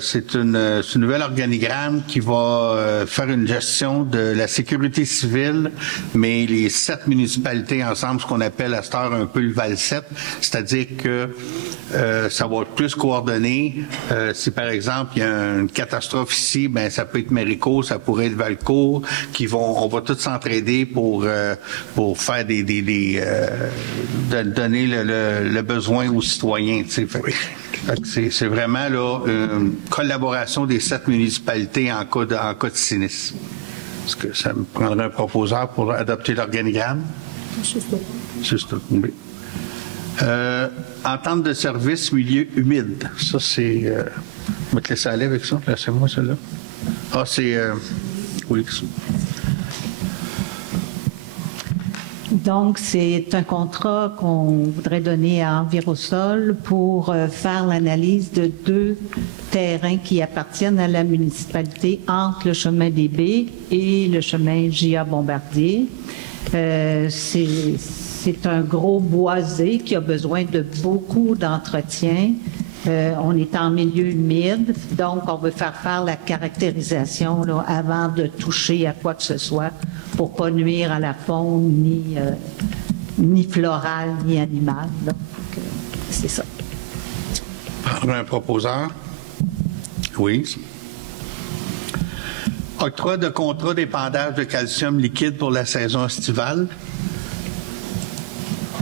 C'est un nouvel organigramme qui va faire une gestion de la sécurité civile, mais les 7 municipalités ensemble, ce qu'on appelle à cette heure un peu le Val-7, c'est-à-dire que ça va être plus coordonné. Si par exemple il y a une catastrophe ici, ben ça peut être Méricourt, ça pourrait être Valcourt, on va tous s'entraider pour faire donner le besoin aux citoyens. C'est vraiment là une collaboration des 7 municipalités en cas de sinistre. Est-ce que ça me prendrait un proposeur pour adopter l'organigramme? Juste oui. Entente de service milieu humide. Ça, c'est... je vais te laisser aller avec ça. Laissez-moi celle-là. Ah, c'est... oui. Donc, c'est un contrat qu'on voudrait donner à Envirosol pour faire l'analyse de 2 terrains qui appartiennent à la municipalité entre le chemin des Baies et le chemin J.A. Bombardier. C'est un gros boisé qui a besoin de beaucoup d'entretien. On est en milieu humide, donc on veut faire la caractérisation là, avant de toucher à quoi que ce soit pour ne pas nuire à la faune, ni florale, ni animale. Donc, c'est ça. Un proposeur? Oui. Octroi de contrat d'épandage de calcium liquide pour la saison estivale.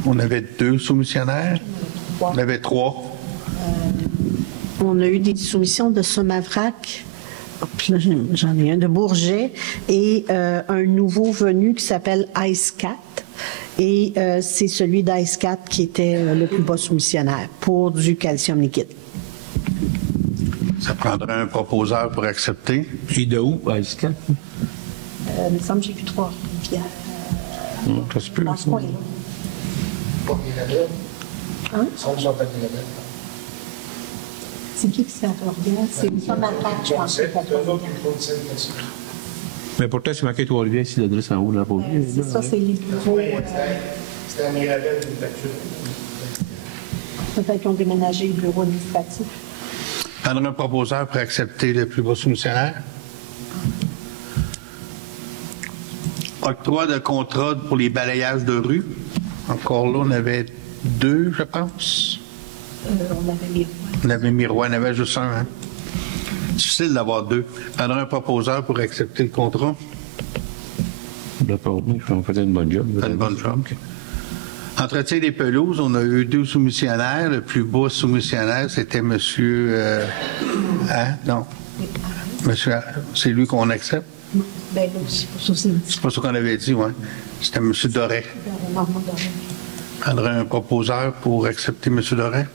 On avait 2 soumissionnaires. On avait 3. On a eu des soumissions de Somavrac, j'en ai un de Bourget, et un nouveau venu qui s'appelle IceCat. Et c'est celui d'IceCat qui était le plus bas soumissionnaire pour du calcium liquide. Ça prendrait un proposeur pour accepter. Et de où, IceCat? Il me semble que j'ai vu 3 rivières. Ça se peut. Dans ce coin-là. Pas Mirabel. Hein? C'est qui fait Trois-Rivières? C'est Somavrac, je pense. Mais pourtant, c'est marqué Trois-Rivières ici, l'adresse en haut de la pauvre. C'est ça, c'est les bureaux. C'était à Mirabel, Peut-être qu'ils ont déménagé le bureau administratif. Prendre un proposeur pour accepter le plus bas soumissionnaire. Octroi de contrat pour les balayages de rue. Encore là, on avait 2, je pense. On avait Miroir, on avait juste un. Hein? Difficile d'avoir 2. Prendre un proposeur pour accepter le contrat. D'accord, on faisait une bonne job. Une bonne job. Okay. Entretien des pelouses, on a eu 2 soumissionnaires. Le plus bas soumissionnaire, c'était monsieur... Non. Monsieur... C'est lui qu'on accepte? Ben là, c'est pas ça qu'on avait dit, oui. C'était monsieur Doré. Prendrait un proposeur pour accepter monsieur Doré.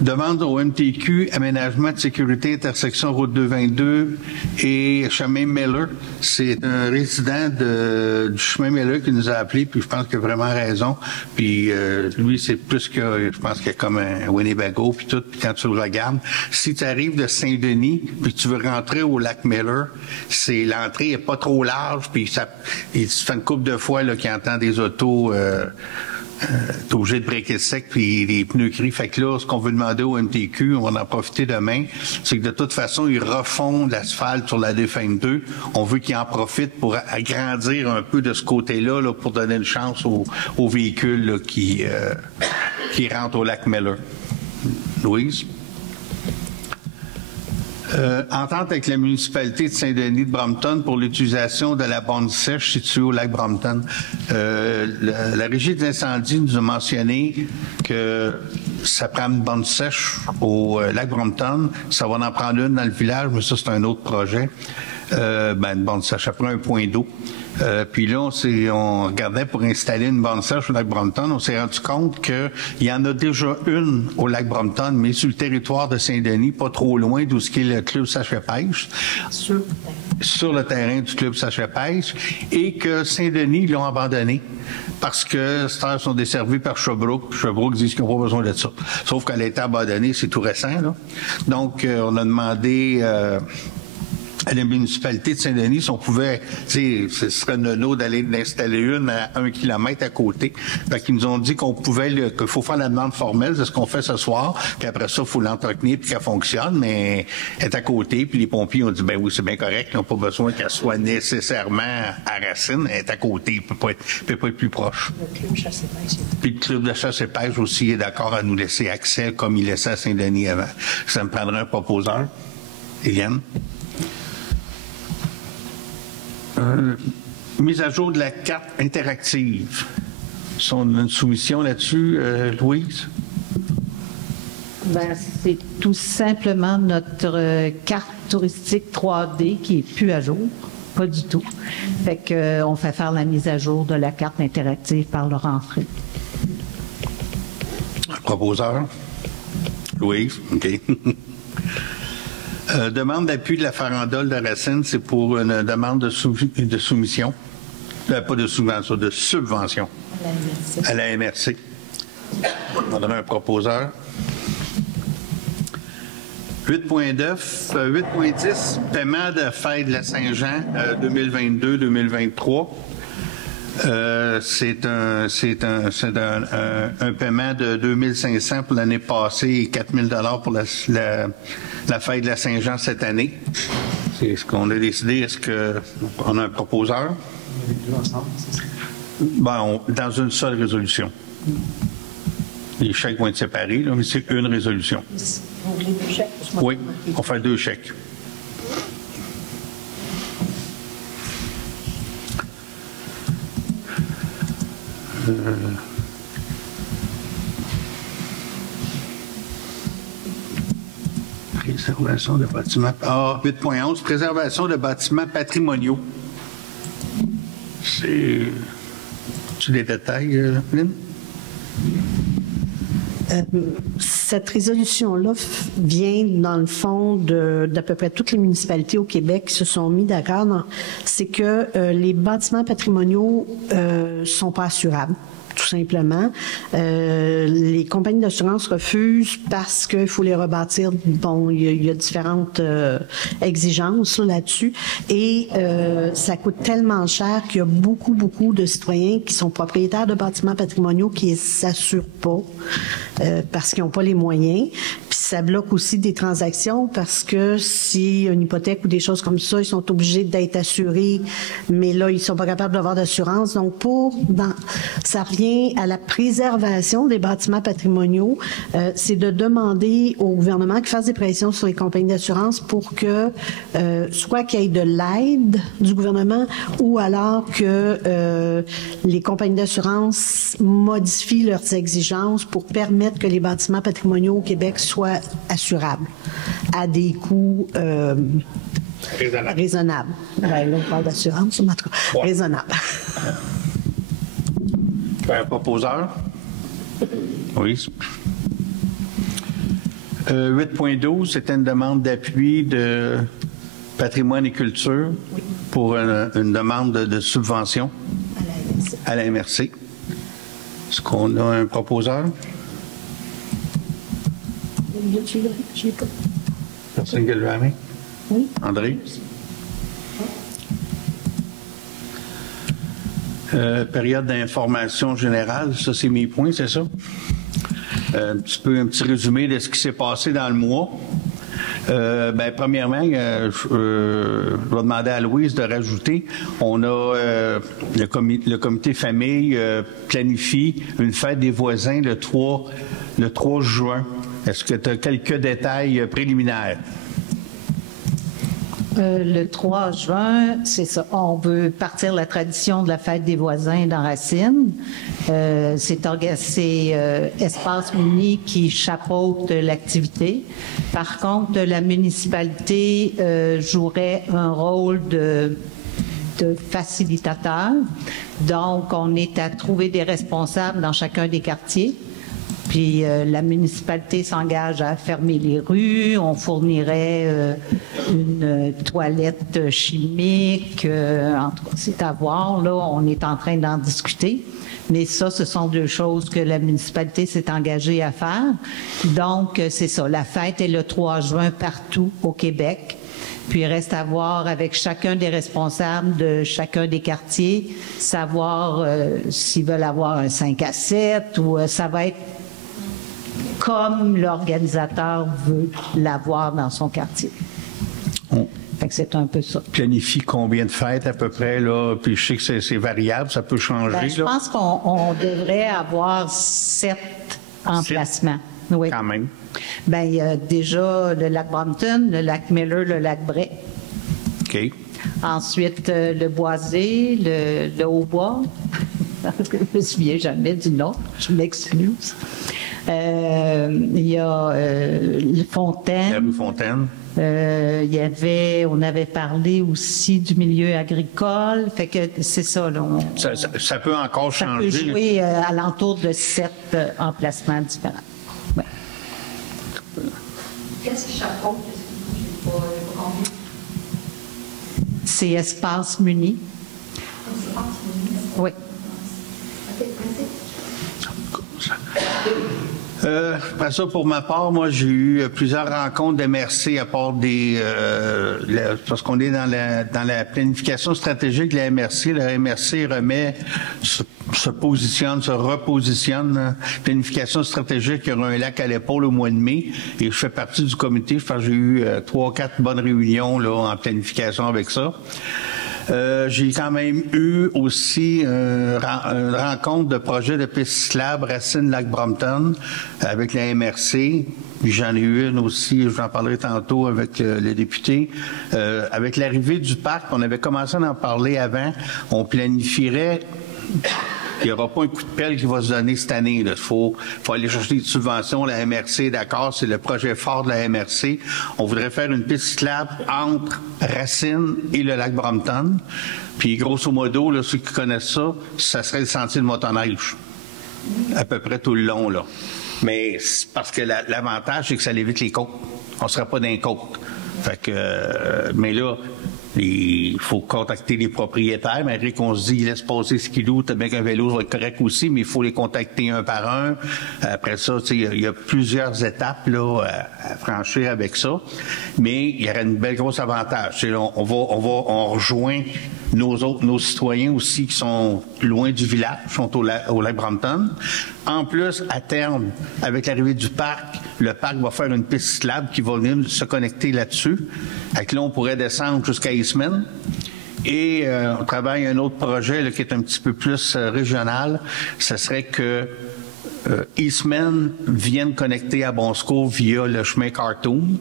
Demande au MTQ, aménagement de sécurité, intersection route 222 et chemin Miller. C'est un résident du chemin Miller qui nous a appelé, puis je pense qu'il a vraiment raison. Puis lui, c'est plus que, je pense qu'il y a comme un Winnebago, puis tout. Puis quand tu le regardes, si tu arrives de Saint-Denis, puis tu veux rentrer au lac Miller, l'entrée est pas trop large, puis il se fait une couple de fois là, qu'il entend des autos. T'es obligé de breaker sec puis les pneus crient. Fait que là, ce qu'on veut demander au MTQ, on va en profiter demain, c'est que de toute façon, ils refondent l'asphalte sur la D22. On veut qu'ils en profitent pour agrandir un peu de ce côté-là là, pour donner une chance aux véhicules là, qui rentrent au lac Miller. Louise? Entente avec la municipalité de Saint-Denis de Brompton pour l'utilisation de la bande sèche située au lac Brompton. La Régie des incendies nous a mentionné que ça prend une bande sèche au lac Brompton. Ça va en prendre une dans le village, mais ça, c'est un autre projet. Une bande sèche, après un point d'eau. Puis là, on regardait pour installer une bande sèche au lac Brompton. On s'est rendu compte qu'il y en a déjà une au lac Brompton, mais sur le territoire de Saint-Denis, pas trop loin d'où est le club Sachet-Pêche. Sur le terrain du club Sachet-Pêche. Et que Saint-Denis l'ont abandonné parce que ces terres sont desservies par Sherbrooke. Sherbrooke disent qu'ils n'ont pas besoin de ça. Sauf qu'elle a été abandonnée, c'est tout récent, là. Donc, on a demandé à la municipalité de Saint-Denis, si on pouvait, ce serait nono d'aller l'installer une à 1 kilomètre à côté. Fait qu'ils nous ont dit qu'on pouvait, qu'il faut faire la demande formelle, c'est ce qu'on fait ce soir, puis après ça, il faut l'entretenir puis qu'elle fonctionne, mais elle est à côté, puis les pompiers ont dit, ben oui, c'est bien correct, ils n'ont pas besoin qu'elle soit nécessairement à Racine, elle est à côté, elle peut pas être plus proche. Le club chasse-et-pêche. Puis le club de chasse-et-pêche aussi est d'accord à nous laisser accès comme il laissait à Saint-Denis avant. Ça me prendrait un proposeur. Eliane? Mise à jour de la carte interactive. On a une soumission là-dessus, Louise? C'est tout simplement notre carte touristique 3D qui est plus à jour. Pas du tout. Fait qu'on fait faire la mise à jour de la carte interactive par Laurent Frey. Proposeur? Louise? OK. Demande d'appui de la farandole de Racine, c'est pour une demande de soumission. Pas de subvention, de subvention. À la MRC. On donnerait un proposeur. 8.10, paiement de fête de la Saint-Jean 2022-2023. C'est un paiement de 2500 pour l'année passée et 4000 $ pour la fête de la Saint-Jean cette année. C'est ce qu'on a décidé. Est-ce qu'on a un proposeur? Dans une seule résolution. Les chèques vont être séparés, là, mais c'est une résolution. Oui, on fait 2 chèques. Préservation de bâtiments. 8.11, préservation de bâtiments patrimoniaux. Tu des détails, Lynn? Cette résolution-là vient, dans le fond, d'à peu près toutes les municipalités au Québec qui se sont mis d'accord. C'est que les bâtiments patrimoniaux sont pas assurables. Tout simplement. Les compagnies d'assurance refusent parce qu'il faut les rebâtir. Bon, il y a différentes exigences là-dessus. Et ça coûte tellement cher qu'il y a beaucoup de citoyens qui sont propriétaires de bâtiments patrimoniaux qui ne s'assurent pas parce qu'ils n'ont pas les moyens. Puis ça bloque aussi des transactions parce que si une hypothèque ou des choses comme ça, ils sont obligés d'être assurés, mais là, ils ne sont pas capables d'avoir d'assurance. Donc, ça revient à la préservation des bâtiments patrimoniaux, c'est de demander au gouvernement qu'il fasse des pressions sur les compagnies d'assurance pour que soit qu'il y ait de l'aide du gouvernement ou alors que les compagnies d'assurance modifient leurs exigences pour permettre que les bâtiments patrimoniaux au Québec soient assurables à des coûts raisonnables. Là, on parle d'assurance, en tout cas, raisonnable. Un proposeur? Oui. 8.12, c'était une demande d'appui de patrimoine et culture pour une demande de subvention à la MRC. Est-ce qu'on a un proposeur? Personne qui a levé la main? Oui. André? Période d'information générale, ça c'est mes points, c'est ça? Un petit résumé de ce qui s'est passé dans le mois. Premièrement, je vais demander à Louise de rajouter. On a le comité famille planifie une fête des voisins le 3 juin. Est-ce que tu as quelques détails préliminaires? Le 3 juin, c'est ça. On veut partir la tradition de la fête des voisins dans Racine. C'est Espace Muni qui chapeaute l'activité. Par contre, la municipalité jouerait un rôle de facilitateur. Donc, on est à trouver des responsables dans chacun des quartiers. Puis la municipalité s'engage à fermer les rues, on fournirait une toilette chimique, en tout cas, c'est à voir, là, on est en train d'en discuter. Mais ça, ce sont deux choses que la municipalité s'est engagée à faire. Donc, c'est ça, la fête est le 3 juin partout au Québec. Puis il reste à voir avec chacun des responsables de chacun des quartiers, savoir s'ils veulent avoir un 5 à 7 ou ça va être comme l'organisateur veut l'avoir dans son quartier. Fait que c'est un peu ça. Planifie combien de fêtes à peu près, là? Puis je sais que c'est variable, ça peut changer. Ben, je pense qu'on devrait avoir 7 emplacements. Oui. Quand même. Ben, il y a déjà le lac Brompton, le lac Miller, le lac Bray. OK. Ensuite, le Boisé, le Haut-Bois. Je me souviens jamais du nom, je m'excuse. Il y a Fontaine. La rue Fontaine. On avait parlé aussi du milieu agricole. Fait que c'est ça, là. Ça peut encore changer. Ça peut jouer alentour de 7 emplacements différents. Ouais. Qu'est-ce qui chapeaute? Je n'ai pas compris. C'est Espace Muni. Espace Muni? Oui. OK, merci. Après ça, pour ma part, moi, j'ai eu plusieurs rencontres de MRC à part parce qu'on est dans la planification stratégique de la MRC. La MRC se repositionne. Planification stratégique, il y aura un lac à l'épaule au mois de mai. Et je fais partie du comité. Je pense que j'ai eu 3 ou 4 bonnes réunions là, en planification avec ça. J'ai quand même eu aussi une rencontre de projet de piste cyclable Racine-Lac-Brompton avec la MRC. Puis j'en ai eu une aussi, je vous en parlerai tantôt avec le député. Avec l'arrivée du parc, on avait commencé à en parler avant, on planifierait... Il n'y aura pas un coup de pelle qui va se donner cette année. Il faut aller chercher des subventions. La MRC, d'accord, c'est le projet fort de la MRC. On voudrait faire une piste cyclable entre Racine et le lac Brompton. Puis, grosso modo, là, ceux qui connaissent ça serait le sentier de motoneige. À peu près tout le long, là. Mais c'est parce que l'avantage, c'est que ça évite les côtes. On ne sera pas dans les côtes. Fait que, mais là, il faut contacter les propriétaires, malgré qu'on se dit, laisse passer ce qu'il loue, t'as bien qu'un vélo va être correct aussi, mais il faut les contacter un par un. Après ça, il y a plusieurs étapes là, à franchir avec ça. Mais il y aurait une belle grosse avantage. On rejoint nos citoyens aussi qui sont loin du village, sont au lac Brompton. En plus, à terme, avec l'arrivée du parc, le parc va faire une piste cyclable qui va venir se connecter là-dessus. Avec là, on pourrait descendre jusqu'à Eastman. Et on travaille un autre projet là, qui est un petit peu plus régional. Ce serait que Eastman vienne connecter à Bon-Secours via le chemin Khartoum.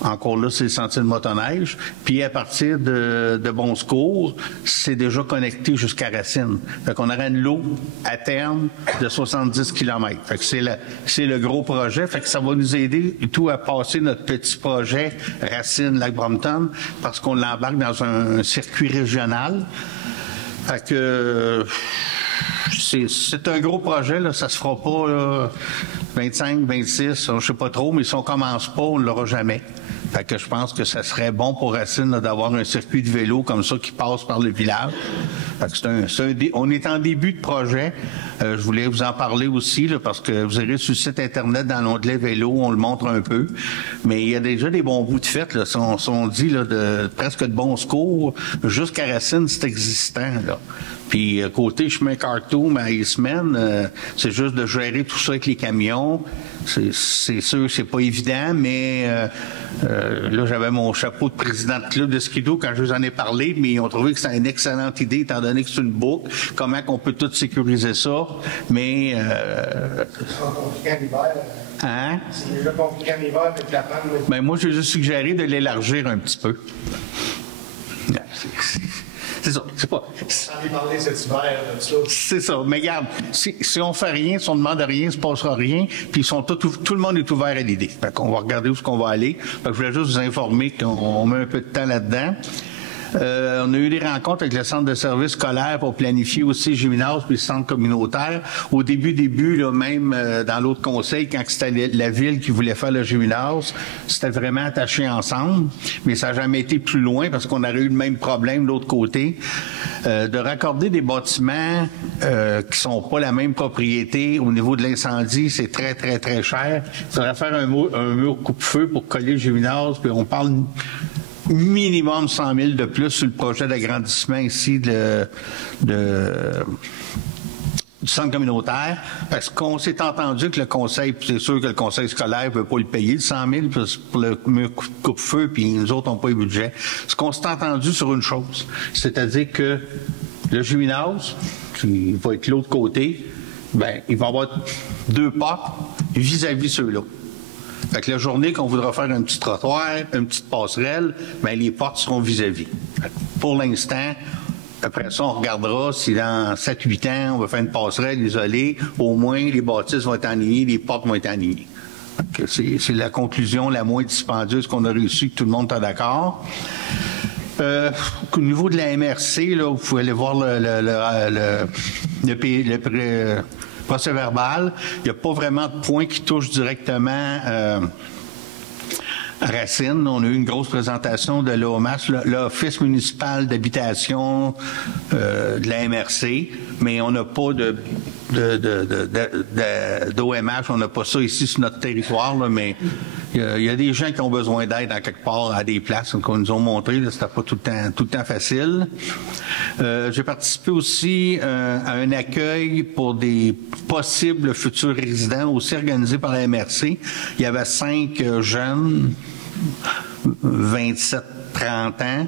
Encore là, c'est le sentier de motoneige. Puis à partir de Bon-Secours, c'est déjà connecté jusqu'à Racine. Fait qu'on aurait une loupe à terme de 70 km. Fait que c'est le gros projet. Fait que ça va nous aider tout à passer notre petit projet Racine-Lac-Brompton parce qu'on l'embarque dans un circuit régional. Fait que c'est un gros projet, là. Ça se fera pas là, 25, 26, je sais pas trop, mais si on commence pas, on l'aura jamais. Fait que je pense que ça serait bon pour Racine d'avoir un circuit de vélo comme ça qui passe par le village. Fait que on est en début de projet. Je voulais vous en parler aussi là, parce que vous irez sur le site Internet dans l'onglet vélo, on le montre un peu. Mais il y a déjà des bons bouts de fait. Là. Si on dit là, presque de Bon-Secours jusqu'à Racine, c'est existant. Là. Puis côté chemin Khartoum à Eastman, c'est juste de gérer tout ça avec les camions. C'est sûr que c'est pas évident, mais là j'avais mon chapeau de président de club de skidoo quand je vous en ai parlé, mais ils ont trouvé que c'est une excellente idée étant donné que c'est une boucle. Comment qu'on peut tout sécuriser ça, mais c'est compliqué en hiver. Hein? C'est déjà compliqué en hiver avec la panne. Ben moi j'ai juste suggéré de l'élargir un petit peu. c'est ça. C'est pas. J'en ai parlé cet hiver, de ça. C'est ça. Mais regarde, si on fait rien, si on demande rien, il ne se passera rien. Puis tout le monde est ouvert à l'idée. Fait qu'on va regarder où est-ce qu'on va aller. Fait que je voulais juste vous informer qu'on met un peu de temps là-dedans. On a eu des rencontres avec le centre de services scolaires pour planifier aussi Gymnase puis le centre communautaire. Au début, là, même dans l'autre conseil, quand c'était la ville qui voulait faire le Gymnase, c'était vraiment attaché ensemble, mais ça n'a jamais été plus loin parce qu'on aurait eu le même problème de l'autre côté. De raccorder des bâtiments qui sont pas la même propriété au niveau de l'incendie, c'est très, très, très cher. Il faudrait faire un mur coupe-feu pour coller le Gymnase, puis on parle minimum 100 000 de plus sur le projet d'agrandissement ici du centre communautaire, parce qu'on s'est entendu que le conseil, c'est sûr que le conseil scolaire ne veut pas le payer, le 100 000 pour le mur coupe-feu, puis nous autres n'ont pas le budget. Ce qu'on s'est entendu sur une chose, c'est-à-dire que le Gymnase, qui va être l'autre côté, ben il va y avoir 2 portes vis-à-vis ceux-là. Fait que la journée qu'on voudra faire un petit trottoir, une petite passerelle, ben les portes seront vis-à-vis. Pour l'instant, après ça, on regardera si dans 7-8 ans, on va faire une passerelle isolée, au moins les bâtisses vont être alignées, les portes vont être alignées. C'est la conclusion la moins dispendieuse qu'on a réussi, que tout le monde est d'accord. Au niveau de la MRC, là, vous pouvez aller voir le procès verbal. Il n'y a pas vraiment de points qui touchent directement à Racine. On a eu une grosse présentation de l'OMAS, l'Office municipal d'habitation de la MRC, mais on n'a pas d'OMH, on n'a pas ça ici sur notre territoire, là, mais il y a des gens qui ont besoin d'aide en quelque part à des places qu'on nous a montré, c'était pas tout le temps facile. J'ai participé aussi à un accueil pour des possibles futurs résidents, aussi organisé par la MRC. Il y avait 5 jeunes, 27-30 ans,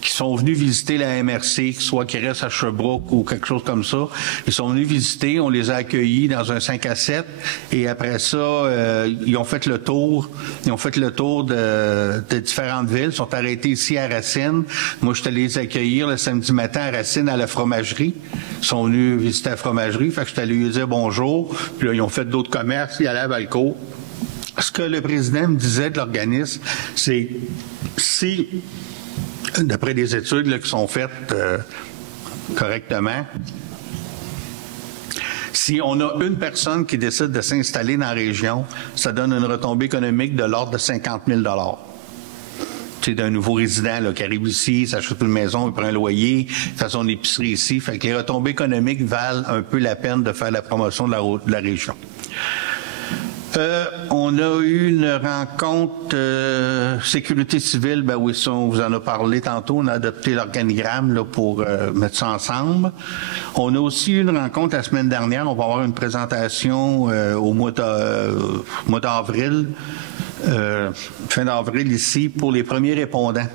qui sont venus visiter la MRC, soit qui restent à Sherbrooke ou quelque chose comme ça. Ils sont venus visiter, on les a accueillis dans un 5 à 7, et après ça, ils ont fait le tour. Ils ont fait le tour de différentes villes. Ils sont arrêtés ici à Racine. Moi, je suis allé les accueillir le samedi matin à Racine, à la fromagerie. Ils sont venus visiter la fromagerie, fait que je suis allé lui dire bonjour. Puis là, ils ont fait d'autres commerces, ils allaient à Valco. Ce que le président me disait de l'organisme, c'est si, d'après des études là, qui sont faites correctement, si on a une personne qui décide de s'installer dans la région, ça donne une retombée économique de l'ordre de 50 000 c'est d'un nouveau résident là, qui arrive ici, s'achète une maison, il prend un loyer, fait son épicerie ici. Fait que les retombées économiques valent un peu la peine de faire la promotion de la région. On a eu une rencontre sécurité civile, ben oui, ça, on vous en a parlé tantôt, on a adopté l'organigramme là, pour mettre ça ensemble. On a aussi eu une rencontre la semaine dernière, on va avoir une présentation au mois d'avril, fin d'avril ici, pour les premiers répondants.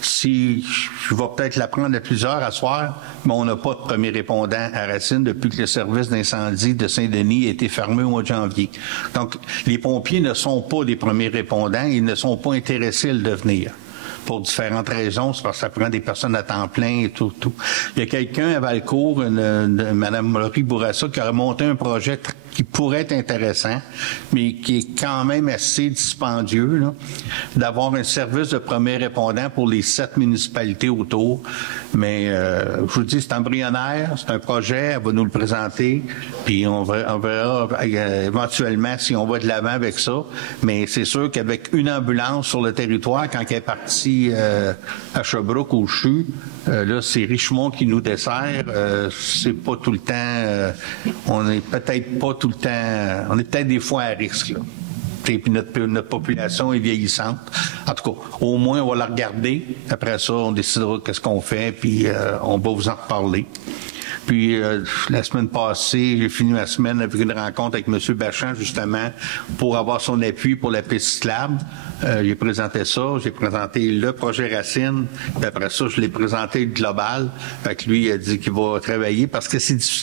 Si je vais peut-être la prendre à plusieurs à soir, mais on n'a pas de premier répondant à Racine depuis que le service d'incendie de Saint-Denis a été fermé au mois de janvier. Donc, les pompiers ne sont pas des premiers répondants, ils ne sont pas intéressés à le devenir. Pour différentes raisons, c'est parce que ça prend des personnes à temps plein et tout. Il y a quelqu'un à Valcourt, Mme Laurie Bourassa, qui aurait monté un projet qui pourrait être intéressant, mais qui est quand même assez dispendieux, d'avoir un service de premier répondant pour les 7 municipalités autour. Mais je vous dis, c'est embryonnaire, c'est un projet, elle va nous le présenter, puis on verra éventuellement si on va de l'avant avec ça. Mais c'est sûr qu'avec une ambulance sur le territoire, quand elle est partie à Sherbrooke ou CHU, là, c'est Richemont qui nous dessert. C'est pas tout le temps. On est peut-être pas tout le temps. On est peut-être des fois à risque, là. Et puis notre population est vieillissante. En tout cas, au moins, on va la regarder. Après ça, on décidera qu'est-ce qu'on fait, puis on va vous en reparler. Puis la semaine passée, j'ai fini ma semaine avec une rencontre avec M. Bachand, justement, pour avoir son appui pour la piste cyclable. J'ai présenté ça, j'ai présenté le projet Racine, puis après ça, je l'ai présenté le global. Fait que lui, il a dit qu'il va travailler, parce que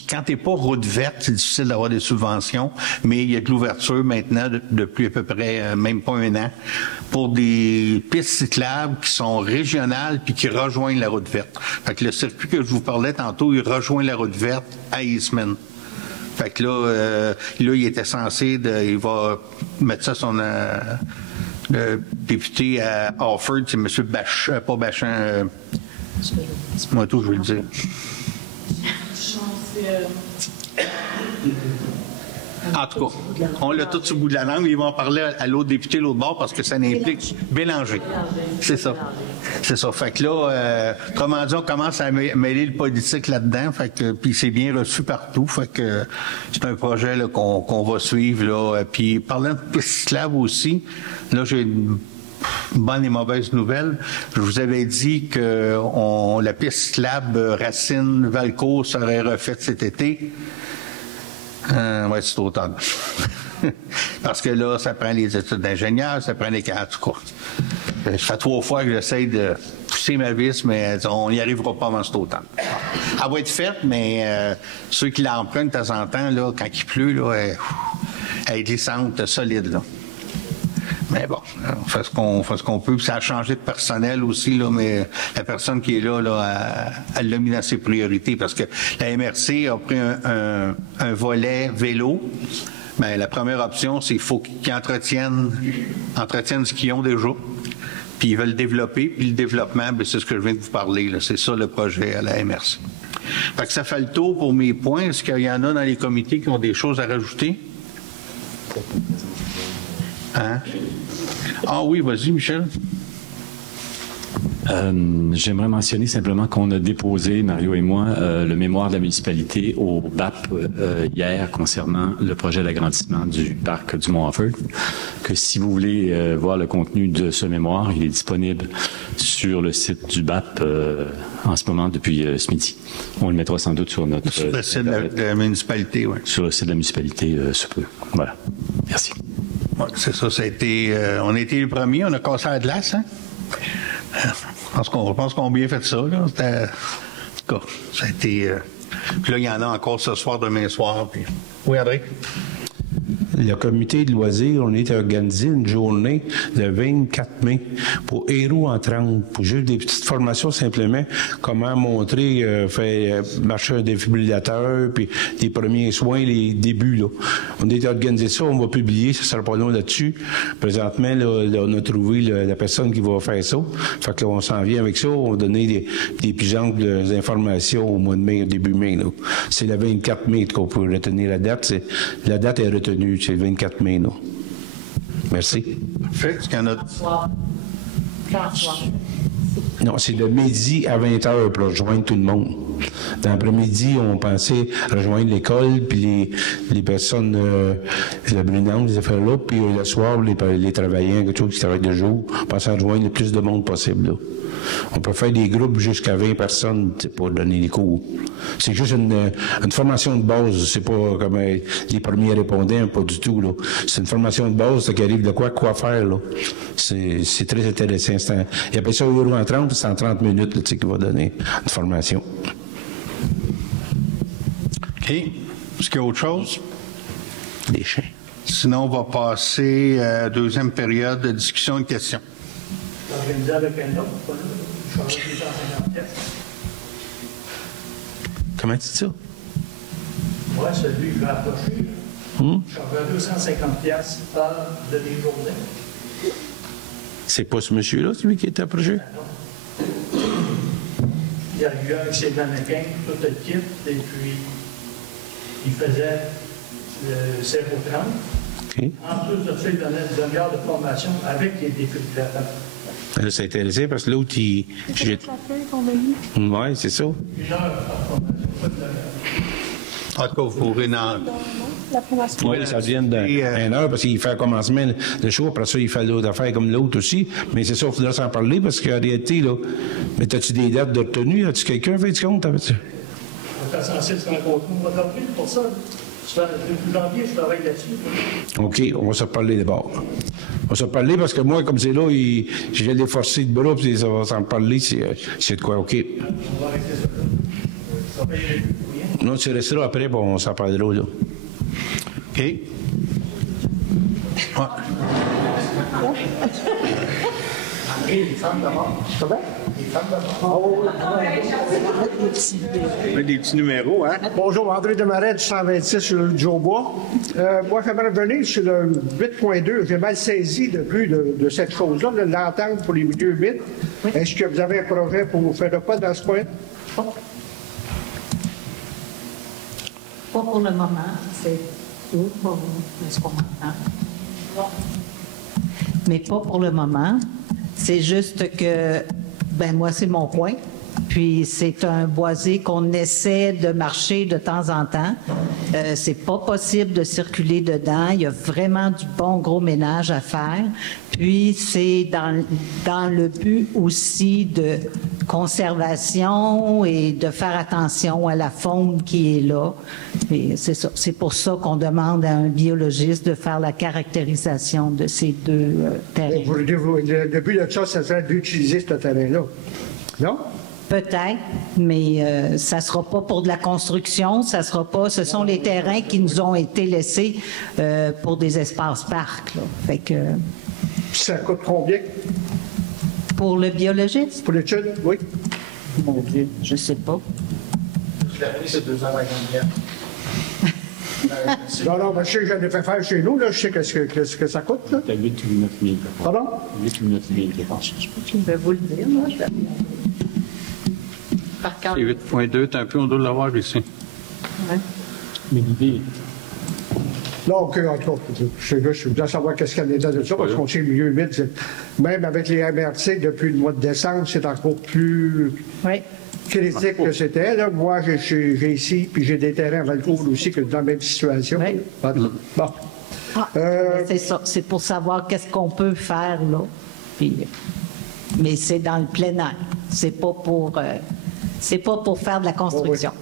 quand t'es pas route verte, c'est difficile d'avoir des subventions, mais il y a de l'ouverture maintenant depuis à peu près même pas un an pour des pistes cyclables qui sont régionales puis qui rejoignent la route verte. Fait que le circuit que je vous parlais tantôt, il rejoint la route verte à Eastman. Fait que là, il était censé, il va mettre ça son le député à Offord, c'est M. Bachand, pas Bachand, moi tout, je veux le dire. En tout cas, on l'a tout sur le bout de la langue, mais ils vont en parler à l'autre député, l'autre bord, parce que ça n'implique Bélanger. C'est ça. C'est ça. Fait que là, autrement dit, on commence à mêler le politique là-dedans, fait que, puis c'est bien reçu partout, fait que c'est un projet là, qu'on va suivre, là. Puis parlant de piste cyclable aussi, là, j'ai une bonne et mauvaise nouvelle. Je vous avais dit que la piste cyclable Racine-Valcourt serait refaite cet été. Ouais, c'est automne. Parce que là, ça prend les études d'ingénieur, ça prend les cas. En tout cas, ça fait 3 fois que j'essaie de pousser ma vis, mais on n'y arrivera pas avant cet automne. Elle va être faite, mais ceux qui l'empruntent de temps en temps, là, quand il pleut, là, elle est glissante, solide, là. Mais bon, on fait ce qu'on peut. Puis ça a changé de personnel aussi, là, mais la personne qui est là, elle l'a mis dans ses priorités parce que la MRC a pris un volet vélo. Bien, la première option, c'est qu'il faut qu'ils entretiennent ce qu'ils ont déjà. Puis ils veulent le développer. Puis le développement, bien, c'est ce que je viens de vous parler, là. C'est ça le projet à la MRC. Fait que ça fait le tour pour mes points. Est-ce qu'il y en a dans les comités qui ont des choses à rajouter? Hein? Ah oui, vas-y, Michel. J'aimerais mentionner simplement qu'on a déposé, Mario et moi, le mémoire de la municipalité au BAP hier concernant le projet d'agrandissement du parc du Mont-Offord. Que si vous voulez voir le contenu de ce mémoire, il est disponible sur le site du BAP en ce moment depuis ce midi. On le mettra sans doute sur notre... Sur le site de la municipalité, oui. Sur le site de la municipalité, ce peu. Voilà. Merci. Ouais, c'est ça, ça a été... on a été les premiers, on a cassé la glace, hein? Je pense qu'on a bien fait ça, là. En tout cas, ça a été... Puis là, il y en a encore ce soir, demain soir. Puis... Oui, André? Le comité de loisirs, on est organisé une journée le 24 mai pour Héros en 30, pour juste des petites formations simplement, comment montrer, faire marcher un défibrillateur, puis les premiers soins, les débuts, là. On est organisé ça, on va publier, ça sera pas long là-dessus. Présentement, là, on a trouvé la personne qui va faire ça. Fait que là, on s'en vient avec ça, on va donner des plus amples informations au mois de mai, au début mai, là. C'est le 24 mai qu'on peut retenir la date. La date est retenue. C'est le 24 mai, non. Merci. Parfait. Est-ce qu'il y en a... Non, c'est de midi à 20h pour rejoindre tout le monde. Dans l'après-midi, on pensait rejoindre l'école, puis les personnes, la brunante, les affaires-là, puis le soir, les travailleurs, quelque chose qui travaillent de jour, on pensait rejoindre le plus de monde possible, là. On peut faire des groupes jusqu'à 20 personnes pour donner des cours. C'est juste une formation de base. C'est pas comme les premiers répondants, pas du tout, là. C'est une formation de base qui arrive de quoi faire, là. C'est très intéressant. Il appelle ça Euro en 30, c'est en 30 minutes, là, qu'il va donner une formation. OK. Est-ce qu'il y a autre chose? Des chiens. Sinon, on va passer à la deuxième période de discussion et de questions. Organisé avec un autre, pas là. Je suis 250 pièces. Comment tu dis ça? Moi, celui que je vais approcher, je suis 250 pièces par demi-journée. C'est pas ce monsieur-là, celui qui est approché? Non. Il arrivait avec ses mannequins, tout le kit, et puis il faisait le 0,30. Okay. En plus de ça, il donnait une demi-heure de formation avec les défibrillateurs. Là, c'est intéressant parce que l'autre, il. C'est la feuille qu'on a mis. Oui, c'est ça. Une heure par formation. En tout cas, vous pourrez La formation. Oui, ça vient d'une heure parce qu'il fait un commencement le show, après ça, il fait l'autre affaire comme l'autre aussi. Mais c'est ça, il faudra s'en parler parce qu'en réalité, là. Mais as-tu des dates de retenue? As-tu quelqu'un fait du compte avec ça? Quand serait censé se rencontrer au mois d'avril pour ça. Depuis janvier, je travaille là-dessus. OK, on va se parler d'abord. On va se parler parce que moi, comme c'est là, j'ai des forcés de bras, puis ça va s'en parler, c'est de quoi, OK. On va arrêter ça. Non, tu resteras après, puis on s'en parlera là. OK. Ouais. Les femmes d'abord. Ça va? Les femmes d'abord. Des petits numéros, hein? Bonjour, André Desmarais du 126 sur le Joe Bois. Moi, j'aimerais revenir sur le 8.2. J'ai mal saisi le but de cette chose-là, de l'entente pour les milieux humides. Oui. Est-ce que vous avez un projet pour faire le pas dans ce point? Pas pour le moment. C'est tout pour ce qu'on entend. Mais pas pour le moment. C'est juste que, ben moi, c'est mon point. Puis c'est un boisé qu'on essaie de marcher de temps en temps. C'est pas possible de circuler dedans. Il y a vraiment du bon gros ménage à faire. Puis c'est dans le but aussi de conservation et de faire attention à la faune qui est là. Et c'est ça. C'est pour ça qu'on demande à un biologiste de faire la caractérisation de ces deux terrains. Le but de ça, ça serait d'utiliser ce terrain-là. Non? Peut-être, mais ça ne sera pas pour de la construction, ça sera pas. Ce sont les terrains qui nous ont été laissés pour des espaces parcs. Là. Fait que. Ça coûte combien? Pour le biologiste? Pour l'étude, oui. Mon Dieu, je ne sais pas. Je l'ai appris, c'est 2 ans à Non, mais je sais que j'en ai fait faire chez nous, là. Je sais ce que ça coûte, là. C'est 8 ou 9 000. Pardon? 8 ou 9 000, je pense. Je vais vous le dire, moi. Je vais... Par contre. 8.2, un peu, on doit l'avoir ici. Ouais. Mais l'idée. Non, OK, en tout cas, je voudrais savoir qu'est-ce qu'il y a dedans de ça, parce qu'on sait le milieu humide, même avec les MRC, depuis le mois de décembre, c'est encore plus critique que c'était. Là. Moi, j'ai ici, puis j'ai des terrains à Valcourt aussi, que dans la même situation. Oui. Bon. C'est ça, c'est pour savoir qu'est-ce qu'on peut faire, là. Puis, mais c'est dans le plein air. C'est pas pour faire de la construction. Oui.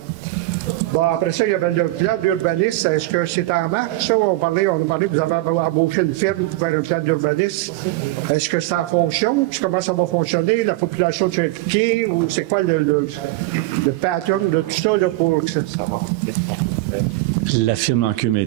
Bon, après ça, il y avait le plan d'urbanisme. Est-ce que c'est en marche, ça? On a parlé, vous avez embauché une firme pour faire un plan d'urbanisme. Est-ce que ça fonctionne? Puis comment ça va fonctionner? La population est impliquée? Ou c'est quoi le pattern de tout ça là, pour que ça va? La firme Enclume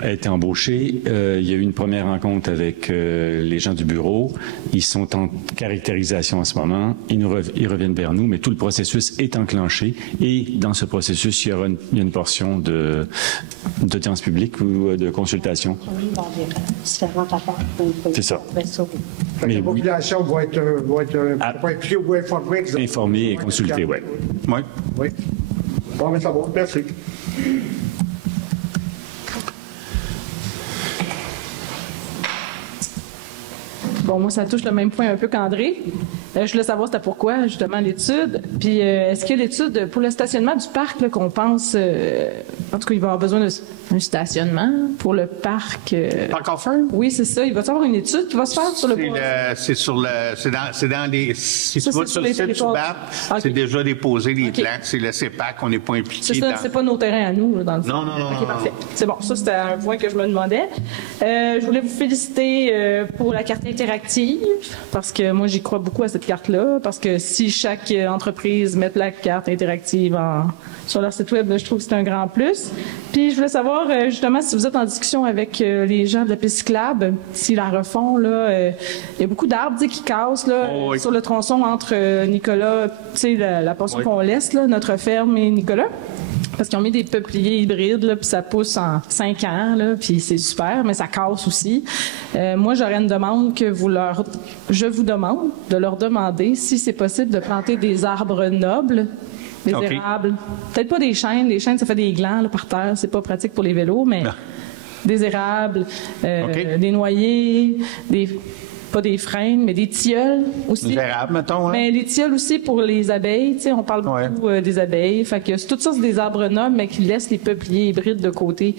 a été embauchée. Il y a eu une première rencontre avec les gens du bureau. Ils sont en caractérisation en ce moment. Ils reviennent vers nous, mais tout le processus est enclenché. Et dans ce processus, il y aura une portion d'audience publique ou de consultation. C'est ça. Mais la population va être impliquée ou informée. Informée et consultée, oui. Oui. Bon, mais ça va. Merci. Bon, moi, ça touche le même point un peu qu'André. Je voulais savoir c'était pourquoi, justement, l'étude. Puis, est-ce que l'étude pour le stationnement du parc, là, qu'on pense... en tout cas, il va avoir besoin d'un stationnement pour le parc... Parc Offer? Oui, c'est ça. Il va y avoir une étude qui va se faire sur le... C'est dans les... Si tu vas sur le site du BAP, c'est déjà déposé, les plans. C'est le CEPAC, on n'est pas impliqué. C'est ça, c'est pas nos terrains à nous, là, dans le fond. Non. OK, parfait. C'est bon, ça, c'était un point que je me demandais. Je voulais vous féliciter pour la carte interactive, parce que moi, j'y crois beaucoup à cette carte-là, parce que si chaque entreprise met la carte interactive sur leur site web, je trouve que c'est un grand plus. Puis, je voulais savoir, justement, si vous êtes en discussion avec les gens de la piste cyclable, s'ils la refont, là, il y a beaucoup d'arbres qui cassent là, sur le tronçon entre Nicolas, tu sais, la portion qu'on laisse, là, notre ferme et Nicolas. Parce qu'ils ont mis des peupliers hybrides, là, puis ça pousse en 5 ans, là, puis c'est super, mais ça casse aussi. Moi, j'aurais une demande que je vous demande de leur demander si c'est possible de planter des arbres nobles, des érables. Peut-être pas des chênes. Les chênes, ça fait des glands là, par terre. C'est pas pratique pour les vélos, mais des érables, des noyers, pas des frênes, mais des tilleuls aussi. Des érables, mettons. Hein? Mais les tilleuls aussi pour les abeilles. Tu sais, on parle beaucoup des abeilles. Fait que tout ça, c'est des arbres nobles, mais qui laissent les peupliers hybrides de côté.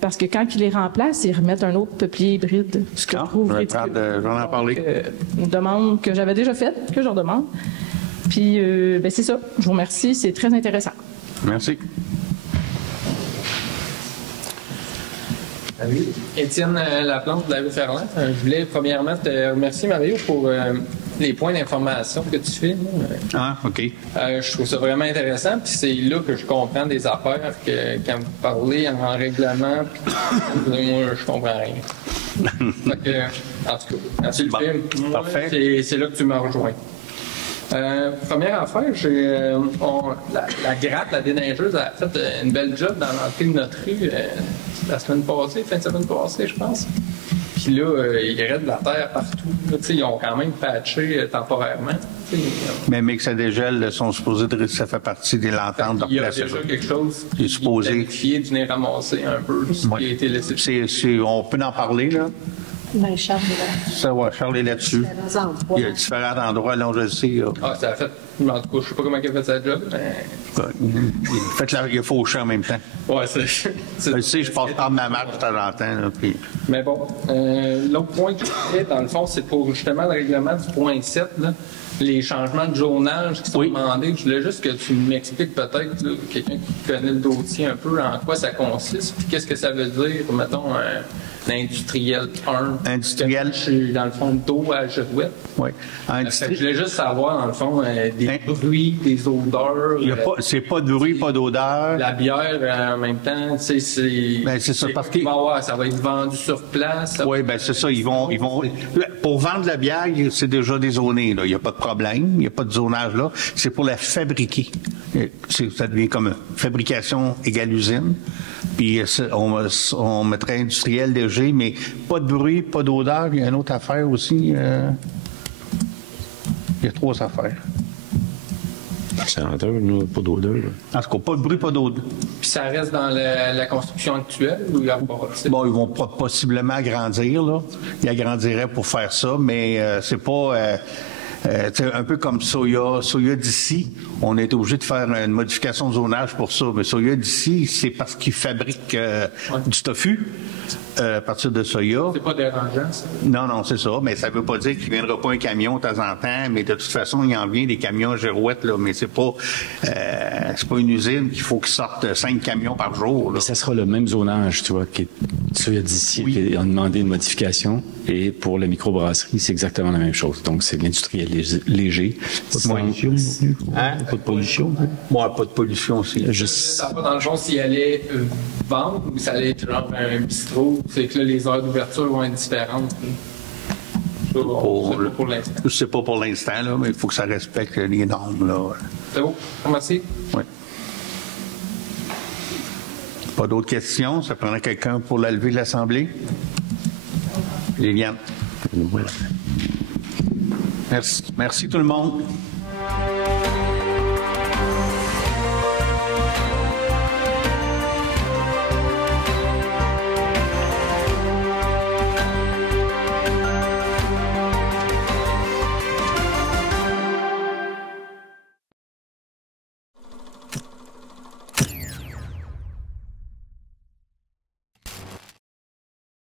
Parce que quand ils les remplacent, ils remettent un autre peuplier hybride. Ce que je trouve ridicule. J'en ai parlé. Une demande que j'avais déjà faite, que je leur demande. Puis, ben, c'est ça. Je vous remercie. C'est très intéressant. Merci. Salut. Étienne Laplante de la rue Ferland. Je voulais premièrement te remercier, Mario, pour les points d'information que tu fais. Ah, OK. Je trouve ça vraiment intéressant. Puis c'est là que je comprends des affaires que quand vous parlez en règlement, puis moi, je comprends rien. Fait que, en tout cas, merci bon. Phil. Parfait. C'est là que tu m'as rejoint. Première affaire, la gratte, la déneigeuse, a fait une belle job dans l'entrée de notre rue la semaine passée, fin de semaine passée, je pense. Puis là, il y aurait de la terre partout. Là, ils ont quand même patché temporairement. Mais que ça dégèle, sont supposés ça fait partie de l'entente de il y a déjà quelque chose qui est planifié de venir ramasser un peu ce qui a été laissé. On peut en parler, là? Ben, Charles est là. Ça va, Charles est là-dessus. Il y a différents endroits, là, je le sais. Là. Ah, ça a fait. En tout cas, je sais pas comment il a fait sa job, mais. Il a fauché en même temps. Ouais, c'est. Je sais, je passe par ma marque de temps en temps. Là, puis... Mais bon, l'autre point que je voulais, dans le fond, c'est pour justement le règlement du point 7, là, les changements de journage qui sont demandés. Je voulais juste que tu m'expliques peut-être, là, quelqu'un qui connaît le dossier un peu, en quoi ça consiste, puis qu'est-ce que ça veut dire, mettons, l'industriel 1. Industriel. Je suis dans le fond d'eau à Girouette. Oui. Je voulais juste savoir, dans le fond, des bruits, des odeurs. C'est pas de bruit, pas d'odeur. La bière, en même temps, c'est ça, parce que ça va être vendu sur place. Oui, ben c'est ça. Ils vont. Pour vendre la bière, c'est déjà dézoné. Il n'y a pas de problème. Il n'y a pas de zonage là. C'est pour la fabriquer. Ça devient comme fabrication égale usine. Puis on mettrait industriel léger, mais pas de bruit, pas d'odeur. Il y a une autre affaire aussi. Il y a 3 affaires. Senteur, pas d'odeur. En tout cas, pas de bruit, pas d'odeur. Puis ça reste dans la construction actuelle ou il y a pas? Bon, ils vont possiblement agrandir, là. Ils agrandiraient pour faire ça, mais c'est pas... un peu comme Soya d'ici, on a été obligé de faire une modification de zonage pour ça. Mais Soya d'ici, c'est parce qu'ils fabriquent du tofu à partir de soya. C'est pas dérangeant, ça? Non, c'est ça. Mais ça veut pas dire qu'il ne viendra pas un camion de temps en temps. Mais de toute façon, il en vient des camions à Girouette, là. Mais c'est pas une usine qu'il faut qu'ils sortent 5 camions par jour, là. Mais ça sera le même zonage, tu vois, qui Soya d'ici qui a demandé une modification. Et pour la microbrasserie, c'est exactement la même chose. Donc, c'est de l'industriel léger. Pas de pollution. Hein? Pas de pollution. Moi, pas de pollution aussi. Ça va dans le fond s'il allait vendre ou ça allait être genre un bistrot, c'est que là, les heures d'ouverture vont être différentes. Pour l'instant. Je sais pas pour l'instant, là, mais il faut que ça respecte les normes, là. C'est bon. Merci. Oui. Pas d'autres questions? Ça prendrait quelqu'un pour la levée de l'Assemblée? Liliane. Voilà. Merci tout le monde.